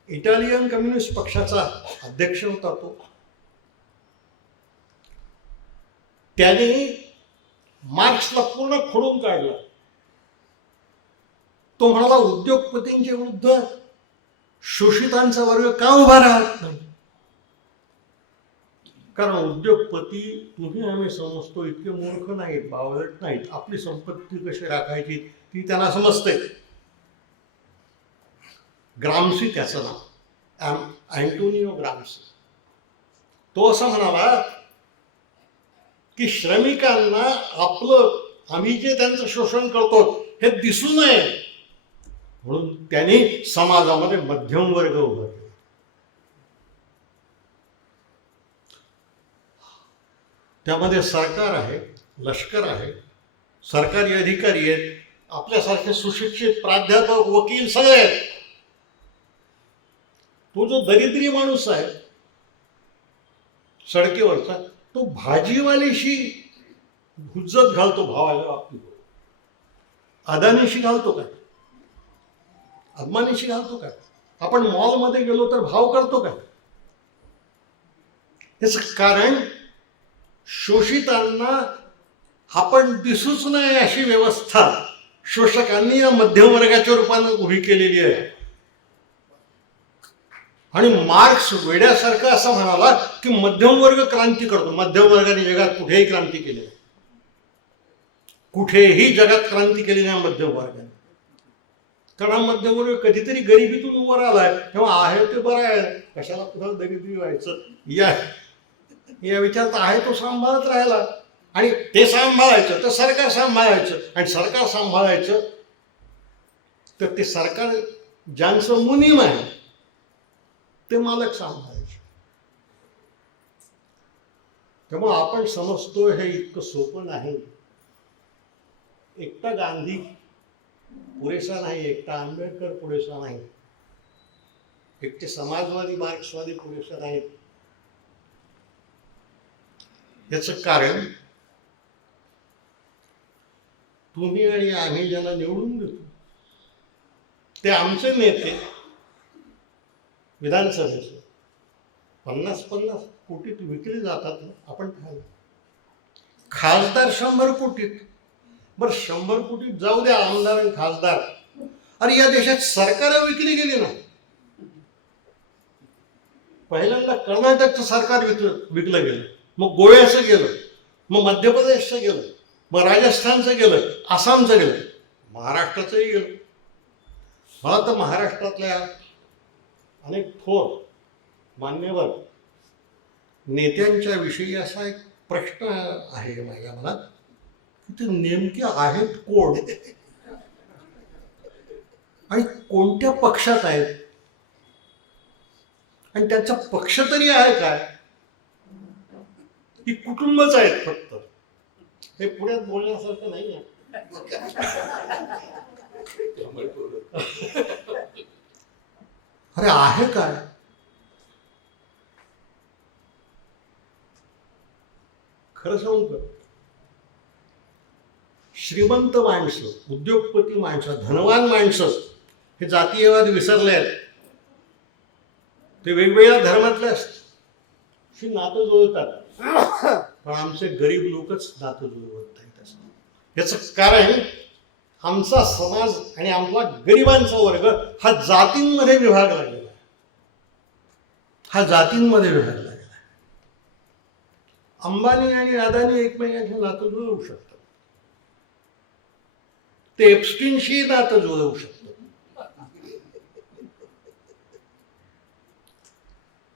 इटालियन कम्युनिस्ट पक्षाचा अध्यक्ष होता तो. त्याने मार्क्सला पूर्ण खोडून काढला. तो म्हणाला उद्योगपतींच्या विरुद्ध शोषितांचा वर्ग का उभा राहत नाही? कारण उद्योगपती तुम्ही आम्ही समजतो इतके मूर्ख नाहीत, बावळट नाहीत. आपली संपत्ती कशी राखायची ती त्यांना समजते. ग्रामसी त्याचं नाव, अँटोनियो ग्रामसी. तो असं म्हणाला की श्रमिकांना आम्ही जे त्यांचं शोषण करतो हे दिसू नये, म्हणून त्यांनी समाजामध्ये मध्यम वर्ग उभा केला. त्यामध्ये सरकार आहे, लष्कर आहे, सरकारी अधिकारी आहेत, आपल्यासारखे सुशिक्षित प्राध्यापक, वकील सगळे आहेत. तो जो दरिद्री माणूस आहे सडकेवरचा, तो भाजीवालीशी हुज्जत घालतो भावाच्या बाबतीत. अदानीशी घालतो काय? अदमानीशी घालतो काय? आपण मॉलमध्ये गेलो तर भाव करतो काय? याचं कारण शोषितांना आपण दिसूच नाही अशी व्यवस्था शोषकांनी या मध्यमवर्गाच्या रूपाने उभी केलेली आहे. आणि मार्क्स वेड्यासारखं असं म्हणाला की मध्यमवर्ग क्रांती करतो. मध्यमवर्गाने जगात कुठेही क्रांती केली नाही, कुठेही जगात क्रांती केली नाही मध्यमवर्गाने. कारण हा मध्यमवर्ग कधीतरी गरिबीतून वर आलाय, तेव्हा आहे ते बरं आहे, कशाला कुठं गरिबी व्हायचं या विचारात आहे तो सांभाळत राहिला. आणि ते सांभाळायचं तर सरकार सांभाळायचं, आणि सरकार सांभाळायचं तर ते सरकार ज्यांचं मुनीम आहे ते मालक सांभाळायचे. त्यामुळे आपण समजतो हे इतकं सोपं नाही. एकटा गांधी पुरेसा नाही, एकटा आंबेडकर पुरेसा नाही, एकटे समाजवादी मार्क्सवादी पुरेसा नाहीत. याचं कारण तुम्ही आणि आम्ही ज्यांना निवडून देतो ते आमचे नेते विधानसभेचे 50-50 कोटीत विकले जातात ना. आपण खासदार 100 कोटीत. बरं 100 कोटीत जाऊ द्या आमदार आणि खासदार, अरे या देशात सरकार विकली गेली ना. पहिल्यांदा कर्नाटकचं सरकार विकलं गेलं, मग गोव्याचं गेलं, मग मध्य प्रदेशचं गेलं, मग राजस्थानचं गेलं, आसामचं गेलं, महाराष्ट्राचंही गेलं. मला तर महाराष्ट्रातल्या अनेक थोर मान्यवर नेत्यांच्या विषयी असा एक प्रश्न आहे माझ्या मनात की ते नेमके आहेत कोण आणि कोणत्या पक्षात आहेत, आणि त्यांचा पक्ष तरी आहे काय, ही कुटुंबच आहेत फक्त. हे पुण्यात बोलण्यासारखं नाही आहे. अरे आहे काय? खरं सांगू का, श्रीमंत माणसं, उद्योगपती माणसं, धनवान माणसं हे जातीयवाद विसरले आहेत. ते वेगवेगळ्या धर्मातले असतात, नातं जुळतात, पण आमचे गरीब लोकच नातं जुळवत नाहीत. याचं कारण आमचा समाज आणि आमचा गरिबांचा वर्ग हा जातींमध्ये विभागला गेला. अंबानी आणि अदानी एकमेकांचे नातं जुळवू शकतात, ते एप्स्टीनशी नातं जुळवू शकतात.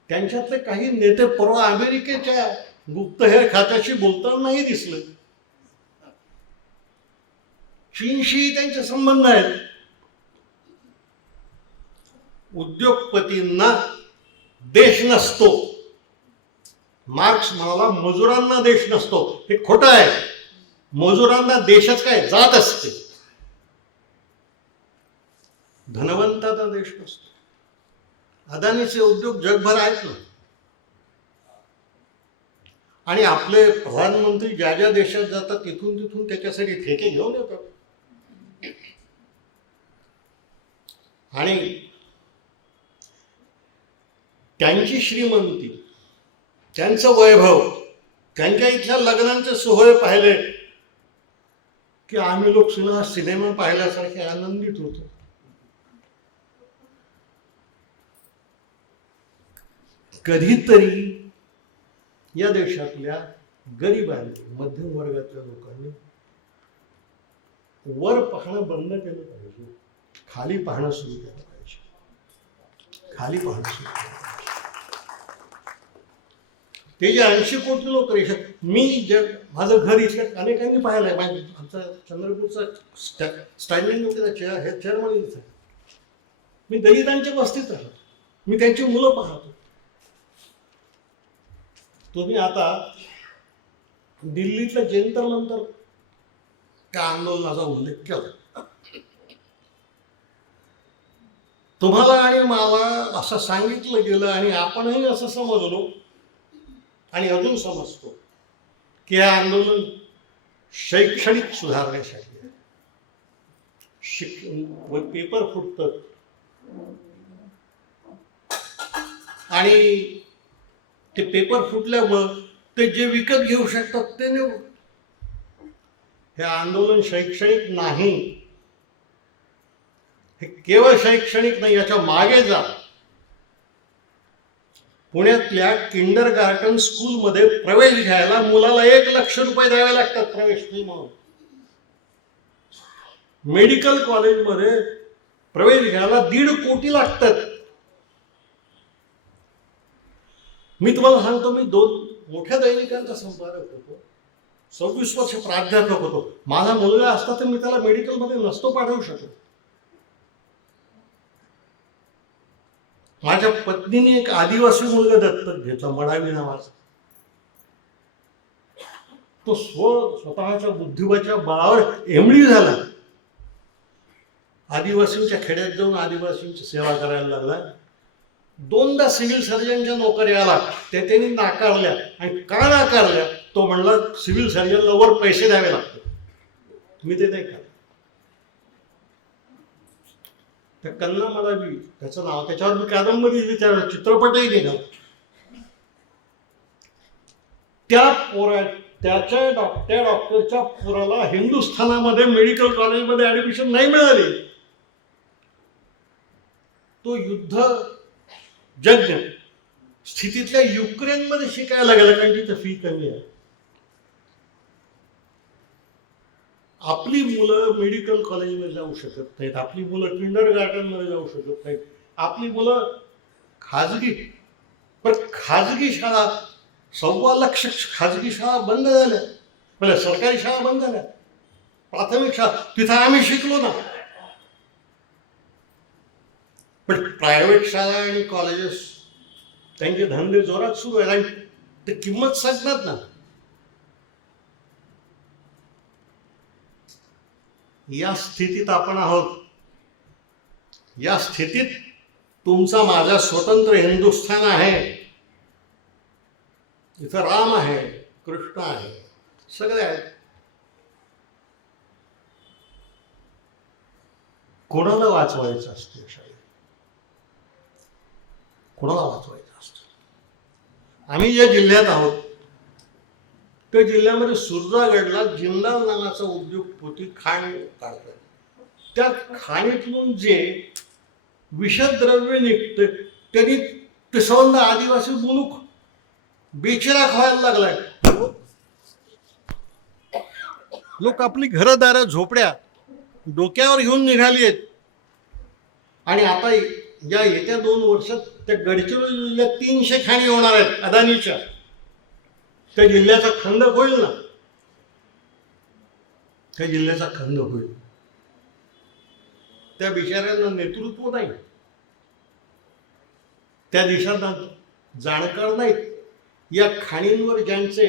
त्यांच्यातले काही नेते परवा अमेरिकेच्या गुप्तहेर खात्याशी बोलतानाही दिसले. चीनशी त्यांचे संबंध आहेत. उद्योगपतींना देश नसतो. मार्क्स म्हणाला मजुरांना देश नसतो. हे खोटं आहे. मजुरांना देशच काय, जात असते. धनवंतांना देश नसतो. अदानीचे उद्योग जगभर आहेत ना. आणि आपले प्रधानमंत्री ज्या ज्या देशात जातात तिथून तिथून त्याच्यासाठी ठेके घेऊन येतात. आणि त्यांची श्रीमंती, त्यांचं वैभव, त्यांच्या इथल्या लग्नांचे सोहळे पाहिले की आम्ही लोक सिनेमा पाहिल्यासारखे आनंदित होतो. कधीतरी या देशातल्या गरिबांनी, मध्यम वर्गातल्या लोकांनी वर पाहणं बंद केलं पाहिजे, खाली पाहणं सुरू केलं पाहिजे. ते जे 80 कोटी लोक मी माझं घर इथल्या अनेकांनी पाहिलंय. आमचा चंद्रपूरचा स्टँडिंग हे चेअरमन इथं आहे. मी दलितांच्या वस्तीत राहतो, मी त्यांची मुलं पाहतो. तुम्ही आता दिल्लीतल्या जंतर मंतर त्या आंदोलनाचा उल्लेख केला. तुम्हाला आणि मला असं सांगितलं गेलं आणि आपणही असं समजलो आणि अजून समजतो की हे आंदोलन शैक्षणिक सुधारण्यासाठी आहे. पेपर फुटतात आणि ते पेपर फुटल्यामुळं ते जे विकत घेऊ शकतात ते हे आंदोलन शैक्षणिक नाही, हे केवळ शैक्षणिक नाही. याच्या मागे जा. पुण्यातल्या किंडर गार्टन स्कूलमध्ये प्रवेश घ्यायला मुलाला 1,00,000 रुपये द्यावे लागतात प्रवेश फी म्हणून. मेडिकल कॉलेजमध्ये प्रवेश घ्यायला 1.5 कोटी लागतात. मी तुम्हाला सांगतो, मी 2 मोठ्या दैनिकांचा संपादक होतो, 26 वर्ष प्राध्यापक होतो. माझा मुलगा असता तर मी त्याला मेडिकलमध्ये नसतो पाठवू शकतो. माझ्या पत्नीने एक आदिवासी मुलगा दत्तक घेतला, मडावी नावाचा. तो स्वतःच्या बुद्धिबळाच्या बळावर एमडी झाला. आदिवासींच्या खेड्यात जाऊन आदिवासींची सेवा करायला लागला. 2दा सिव्हिल सर्जनच्या नोकऱ्या आला, ते त्यांनी नाकारल्या. आणि का नाकारल्या? तो म्हणला सिव्हिल सर्जनला वर पैसे द्यावे लागतात, मी ते नाही का. त्या कन्ना मडावी त्याचं नाव, त्याच्यावर मी कादंबरी लिहिली, त्यावर चित्रपटही निघाला. त्या डॉक्टरच्या पोराला हिंदुस्थानामध्ये मेडिकल कॉलेजमध्ये ऍडमिशन नाही मिळाली. तो युद्ध जज्ञ स्थितीतल्या युक्रेनमध्ये शिकायला गेला, कारण तिथं फी कमी आहे. आपली मुलं मेडिकल कॉलेजमध्ये जाऊ शकत नाहीत, आपली मुलं किंडर गार्टनमध्ये जाऊ शकत नाहीत, आपली मुलं खाजगी शाळा 1,15,00,000 खाजगी शाळा बंद झाल्या, म्हणजे सरकारी शाळा बंद झाल्या. प्राथमिक शाळा तिथं आम्ही शिकलो ना. पण प्रायव्हेट शाळा आणि कॉलेजेस त्यांचे धंदे जोरात सुरू आहेत आणि ते किंमत सांगतात ना. या स्थितीत आपण आहोत. या स्थितीत तुमचा माझा स्वतंत्र हिंदुस्थान आहे. इथं राम आहे, कृष्ण आहे, सगळे आहेत. कोणाला वाचवायचं असतं शाळेत? कोणाला वाचवायचं असतं? आम्ही ज्या जिल्ह्यात आहोत त्या जिल्ह्यामध्ये सुरजागडला जिंदाल नावाचा उद्योगपती खाण काढतात. त्या खाणीतून जे विषद्रव्य निघते त्यांनी ते संबंध आदिवासी मुलूक बेचिरा खायला लागलाय. लोक आपली घरदारं झोपड्या डोक्यावर घेऊन निघाली आहेत. आणि आता या येत्या 2 वर्षात त्या गडचिरोली जिल्ह्यात 300 खाणी होणार आहेत अदानीच्या. त्या जिल्ह्याचा खंड होईल ना, त्या जिल्ह्याचा खंड होईल. त्या बिचाऱ्यांना नेतृत्व नाही, त्या देशांना जाणकार नाहीत. या खाणींवर ज्यांचे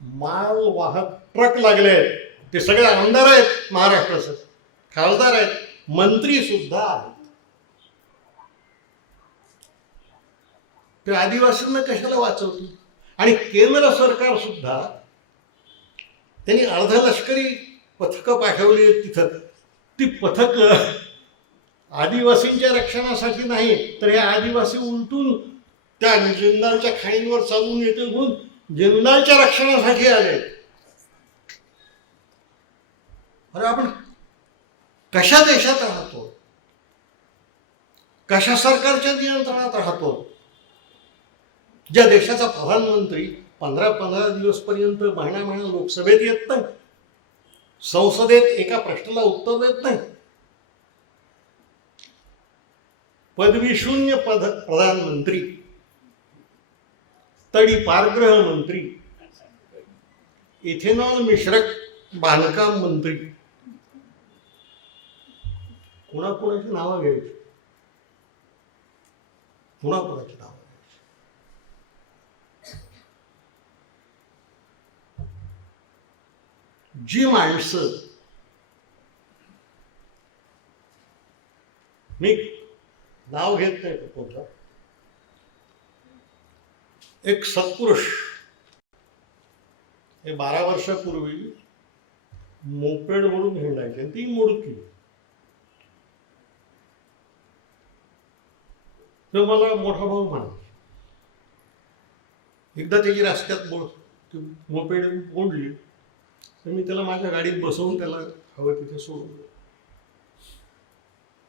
माल वाहक ट्रक लागले आहेत ते सगळे आमदार आहेत, महाराष्ट्राचे खासदार आहेत, मंत्री सुद्धा आहेत. ते आदिवासींना कशाला वाचवतील? आणि केंद्र सरकार सुद्धा त्यांनी अर्धलष्करी पथकं पाठवली तिथं. ती पथक आदिवासींच्या रक्षणासाठी नाही, तर हे आदिवासी उलटून त्या जिंदालच्या खाणींवर चालून येते म्हणून जिंदालच्या रक्षणासाठी आले. अरे आपण कशा देशात राहतो? कशा सरकारच्या नियंत्रणात राहतो? ज्या देशाचा प्रधानमंत्री 15-15 दिवस पर्यंत महिना लोकसभेत येत नाही, संसदेत एका प्रश्नाला उत्तर देत नाही, पदवीशून्य प्रधानमंत्री, तडीपार गृहमंत्री, इथेनॉल मिश्रक बांधकाम मंत्री, कोणाकोणाची नावं घ्यायची? कोणाकोणाची नावं? जी माणसं, मी नाव घेत नाही कोणता, एक सत्पुरुष हे 12 वर्षापूर्वी मोपेडवरून हिंडायचे, ती मुडकी. तो मला मोठा भाऊ म्हणाला. एकदा त्याची रस्त्यात मोपेड मोडली, तर मी त्याला माझ्या गाडीत बसवून त्याला हवं तिथे सोडून.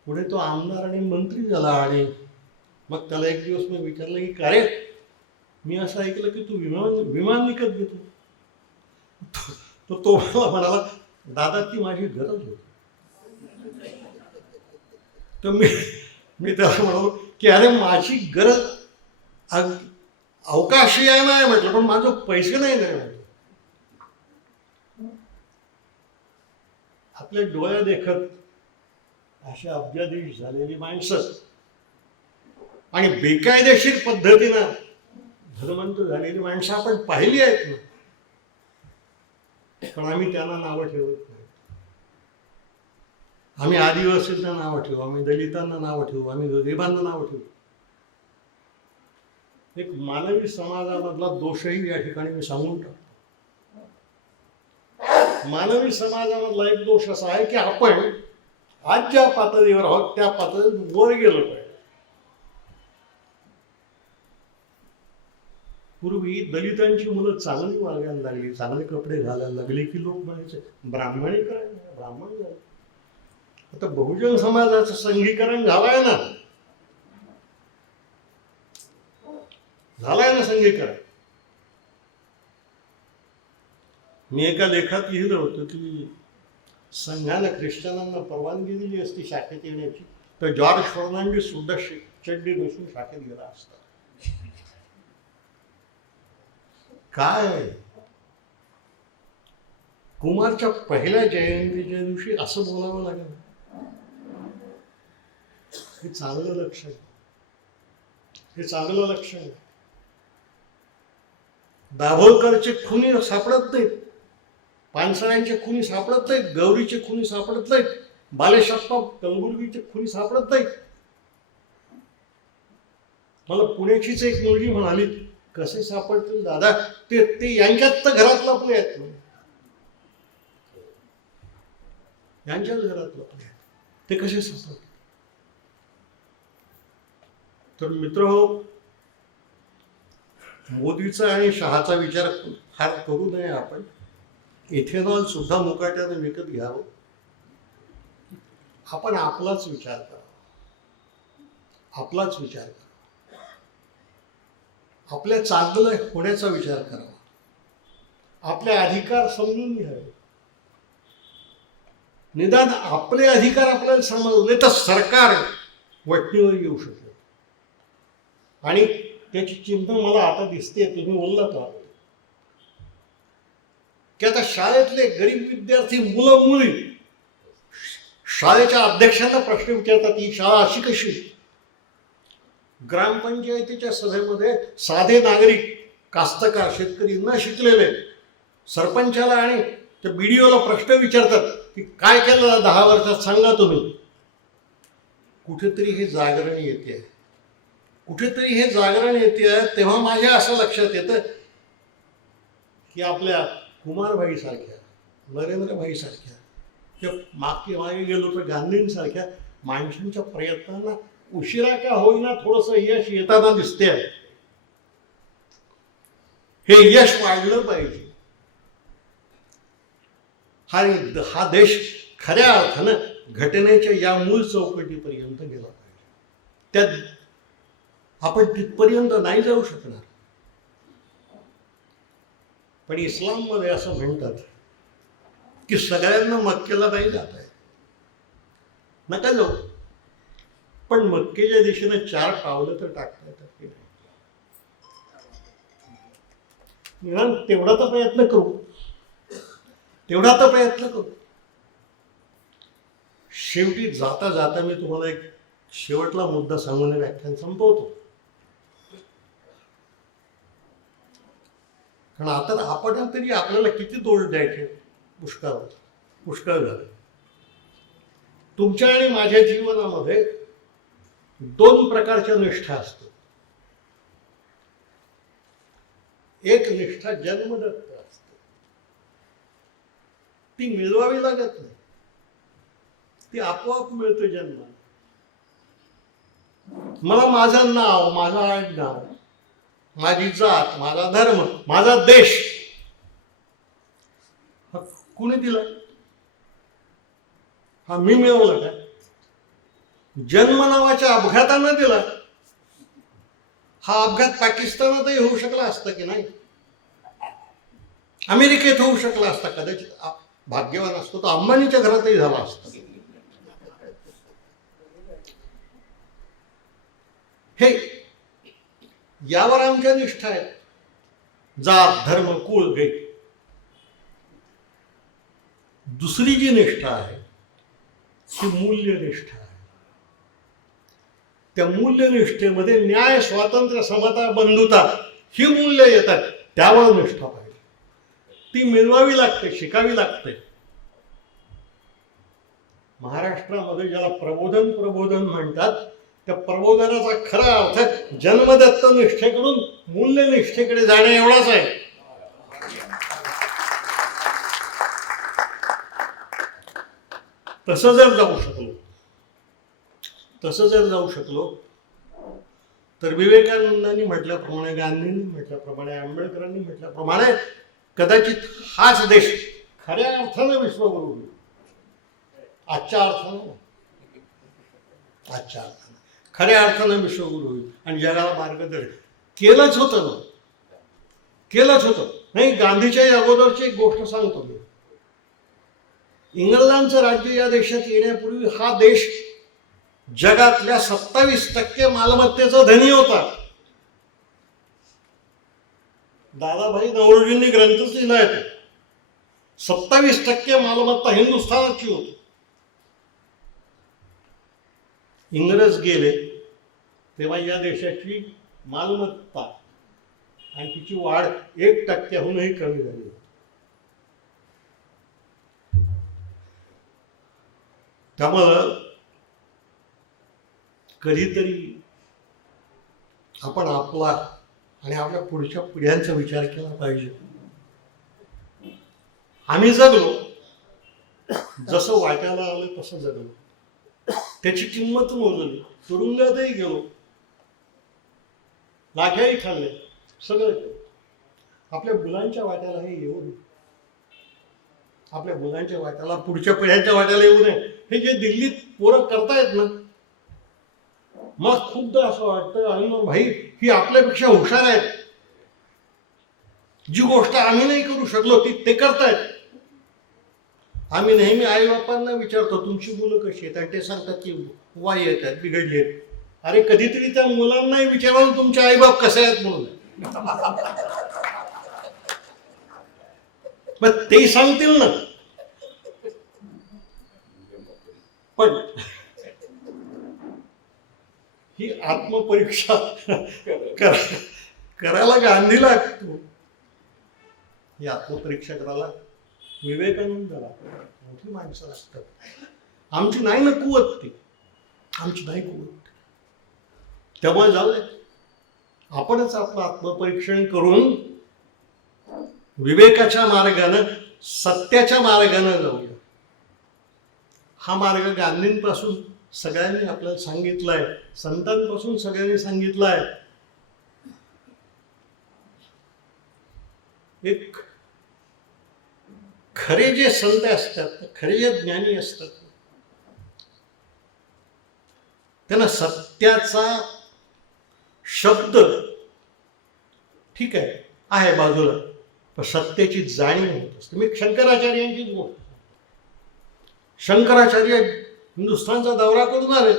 पुढे तो आमदार आणि मंत्री झाला. आणि मग त्याला एक दिवस मी विचारलं की का रे, मी असं ऐकलं की तू विमान विकत घेतो. तो मला म्हणाला, दादा ती माझी गरज होती. तर मी त्याला म्हणालो की अरे माझी गरज अवकाशीय नाही म्हटलं, पण माझं पैसे नाही म्हटलं. आपल्या डोळ्या देखत अशा अब्जाधीश झालेली माणसं आणि बेकायदेशीर पद्धतीनं धर्मांतर झालेली माणसं आपण पाहिली आहेत ना, पण आम्ही त्यांना नावं ठेवत नाही. आम्ही आदिवासींना नावं ठेवू, आम्ही दलितांना नावं ठेवू, आम्ही गरिबांना नावं ठेवू. एक मानवी समाजामधला दोषही या ठिकाणी मी सांगून टाकतो. मानवी समाजामधला एक दोष असा आहे की आपण आज ज्या पातळीवर आहोत त्या पातळीवर वर गेलो पाहिजे. पूर्वी दलितांची मुलं चांगली वागायला लागली, चांगले कपडे घालायला लागले की लोक म्हणायचे ब्राह्मणीकरण, ब्राह्मण झाले. आता बहुजन समाजाचं संघीकरण झालंय ना, संघीकरण. मी एका लेखात लिहिलं होतं की संघानं ख्रिश्चनांना परवानगी दिली असती शाखेत येण्याची तर जॉर्ज फर्नांडिस सुद्धा चड्डी बसून शाखेत गेला असता. काय कुमारच्या पहिल्या जयंतीच्या दिवशी असं बोलावं लागेल, हे चांगलं लक्ष आहे. हे चांगलं लक्ष आहे. दाभोळकरचे खुनी सापडत नाहीत, पानसऱ्यांचे खुनी सापडत नाहीत, गौरीचे खुनी सापडत नाहीत, बालेशप्पा कलबुर्गीचे खुनी सापडत नाहीत. मला पुण्याचीच एक मुलगी म्हणाली, कसे सापडतील दादा, ते यांच्यात तर घरात लपले आहेत, यांच्याच घरात लपले आहेत, ते कसे सापडतील. तर मित्रहो, मोदीचा आणि शहाचा विचार फार करू नये आपण. इथेनॉल सुद्धा मुकाट्याने विकत घ्यावं. आपण आपलाच विचार करावा, आपलाच विचार करावा, आपल्या चांगलं होण्याचा विचार करावा, आपले अधिकार समजून घ्यावे. निदान आपले अधिकार आपल्याला समजले तर सरकार वटणीवर येऊ शकते. आणि त्याची चिन्ह मला आता दिसते, तुम्ही बोललात की आता शाळेतले गरीब विद्यार्थी मुलं मुली शाळेच्या अध्यक्षांना प्रश्न विचारतात, ही शाळा अशी कशी. ग्रामपंचायतीच्या सभेमध्ये साधे नागरिक, कास्तकार, शेतकरी न शिकलेले सरपंचाला आणि त्या BDOला प्रश्न विचारतात की काय केलं 10 वर्षात सांगा तुम्ही. कुठेतरी हे जागरण येते, कुठेतरी हे जागरण येते. तेव्हा माझ्या असं लक्षात येतं की आपल्या कुमारभाई सारख्या, नरेंद्रभाई सारख्या, किंवा मागे गेलो तर गांधींसारख्या माणसांच्या प्रयत्नांना उशिरा का होईना थोडंसं यश येताना दिसते. हे यश वाढलं पाहिजे. हा देश खऱ्या अर्थानं घटनेच्या या मूळ चौकटीपर्यंत गेला पाहिजे. त्यात आपण तिथपर्यंत नाही जाऊ शकणार. पण इस्लाममध्ये असं म्हणतात की सगळ्यांना मक्केला नाही जात आहे, नका जाऊ, पण मक्केच्या दिशेने 4 पावलं तर टाकता येतात की नाही. तेवढा तर प्रयत्न करू, तेवढा तर प्रयत्न करू. शेवटी जाता जाता मी तुम्हाला एक शेवटला मुद्दा सांगून व्याख्यान संपवतो. कारण आता आपण तरी आपल्याला किती दोष द्यायचे, पुष्कळ झाले. तुमच्या आणि माझ्या जीवनामध्ये 2 प्रकारच्या निष्ठा असतात. एक निष्ठा जन्मदत्त असते, ती मिळवावी लागत नाही, ती आपोआप मिळते जन्माला. मला माझं नाव, माझं आडनाव, माझी जात, माझा धर्म, माझा देश हा कुणी दिला? हा मी मिळवला का? जन्म नावाच्या अपघातानं दिला. हा अपघात पाकिस्तानातही होऊ शकला असता की नाही? अमेरिकेत होऊ शकला असता, कदाचित भाग्यवान असतो तो अंबानीच्या घरातही झाला असता. हे यावर आमच्या निष्ठा आहेत. जात धर्म कुळ हे. दुसरी जी निष्ठा आहे ती मूल्यनिष्ठा आहे. त्या मूल्यनिष्ठेमध्ये न्याय, स्वातंत्र्य, समता, बंधुता ही मूल्य येतात. त्यावर निष्ठा पाहिजे. ती मिळवावी लागते, शिकावी लागते. महाराष्ट्रामध्ये ज्याला प्रबोधन म्हणतात, त्या प्रबोधनाचा खरा अर्थ जन्मदत्त निष्ठेकडून मूल्यनिष्ठेकडे जाणे एवढाच आहे. तसं जर जाऊ शकलो तर विवेकानंदांनी म्हटल्याप्रमाणे, गांधींनी म्हटल्याप्रमाणे, आंबेडकरांनी म्हटल्याप्रमाणे कदाचित हाच देश खऱ्या अर्थानं विश्वगुरु होईल. आजच्या अर्थानं खऱ्या अर्थानं विश्वगुरु होईल आणि जगाला मार्गदर्शन केलंच होतं नाही. गांधीच्या अगोदरची एक गोष्ट सांगतो मी. इंग्रजांचं राज्य या देशात येण्यापूर्वी हा देश जगातल्या 27% मालमत्तेचा धनी होता. दादाभाई नौरोजींनी ग्रंथच लिहिला आहे. 27% मालमत्ता हिंदुस्थानाची होती. इंग्रज गेले तेव्हा या देशाची मालमत्ता आणि तिची वाढ 1%हूनही कमी झाली. त्यामुळं कधीतरी आपण आपला आणि आपल्या पुढच्या पिढ्यांचा विचार केला पाहिजे. आम्ही जगलो, जसं वाट्याला आलं तसं जगलो. त्याची किंमत मोजली. तुरुंगातही गेलो, लाठ्याही खाल्ले, सगळं केलं. आपल्या मुलांच्या वाट्यालाही येऊ नये. आपल्या मुलांच्या वाट्याला, पुढच्या पिढ्यांच्या वाट्याला येऊ नये. हे जे दिल्लीत पोरं करतायत ना, मग खूपदा असं वाटतं आणि मग भाई ही आपल्यापेक्षा हुशार आहेत. जी गोष्ट आम्ही नाही करू शकलो ती ते करतायत. आम्ही नेहमी आई बापांना विचारतो तुमची मुलं कशी आहेत, आणि ते सांगतात की वाई येतात, बिघडली आहेत. अरे कधीतरी त्या मुलांनाही विचारावं तुमचे आई बाप कसे आहेत म्हणून. मग ते सांगतील ना. पण ही आत्मपरीक्षा करायला गांधी लागतो. ही आत्मपरीक्षा करायला विवेकानंदाला मोठी माणसं लागतात. आमची नाही ना कुवत ती, आमची नाही कुवत. त्यामुळे जाऊया, आपणच आपलं आत्मपरीक्षण करून विवेकाच्या मार्गानं, सत्याच्या मार्गानं जाऊया. हा मार्ग गांधींपासून सगळ्यांनी आपल्याला सांगितलाय, संतांपासून सगळ्यांनी सांगितलाय. एक खरे जे संत असतात, खरे जे ज्ञानी असतात, त्यांना सत्याचा शब्द ठीक आहे बाजूला, पण सत्याची जाणीव होत असते. मी शंकराचार्यांचीच गोष्ट, शंकराचार्य हिंदुस्थानचा दौरा करून आले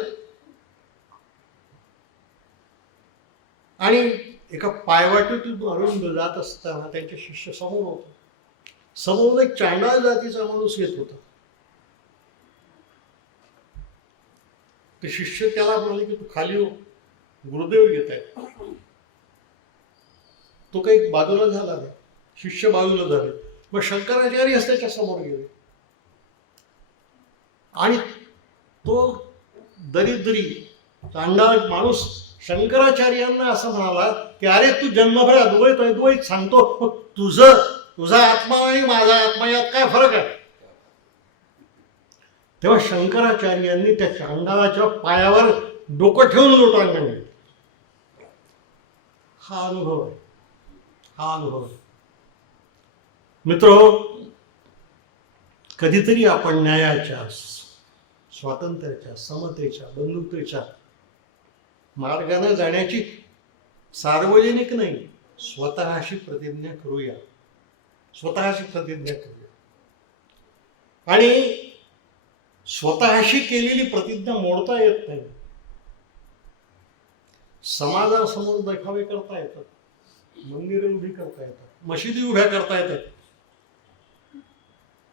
आणि एका पायवाटेतून अरुंद जात असताना त्यांचे शिष्य समोर होते. समोर एक चांडाळ जातीचा माणूस येत होता. ते शिष्य त्याला म्हणाले की तू खाली हो, गुरुदेव येत आहेत. तो काही बाजूला झाला नाही, शिष्य बाजूला झाले. मग शंकराचार्यच त्याच्या समोर गेले आणि तो दरिद्री चांडाळ माणूस शंकराचार्यांना असं म्हणाला की अरे तू जन्मभर अद्वैत सांगतो, मग तुझा आत्मा आणि माझा आत्मा यात काय फरक आहे? तेव्हा शंकराचार्यांनी त्या चांडाळाच्या पायावर डोकं ठेवून लोटांगण घेतलं. हा अनुभव आहे. मित्र, कधीतरी आपण न्यायाच्या, स्वातंत्र्याच्या, समतेच्या, बंधुतेच्या मार्गाने जाण्याची सार्वजनिक नाही, स्वतःशी प्रतिज्ञा करूया. स्वतःशी प्रतिज्ञा करूया. आणि स्वतःशी केलेली प्रतिज्ञा मोडता येत नाही. समाजासमोर देखावे करता येतात, मंदिरे उभी करता येतात, मशिदी उभ्या करता येतात.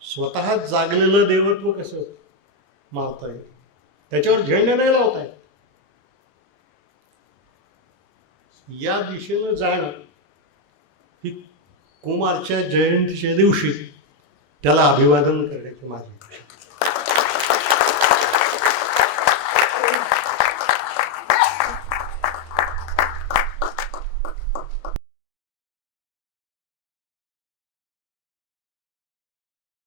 स्वतः जागलेलं देवत्व कसं मारता येईल, त्याच्यावर झेंडे नाही लावता येत. या दिशेनं जाणं ही कुमारच्या जयंतीच्या दिवशी त्याला अभिवादन करण्याची माझी इच्छा.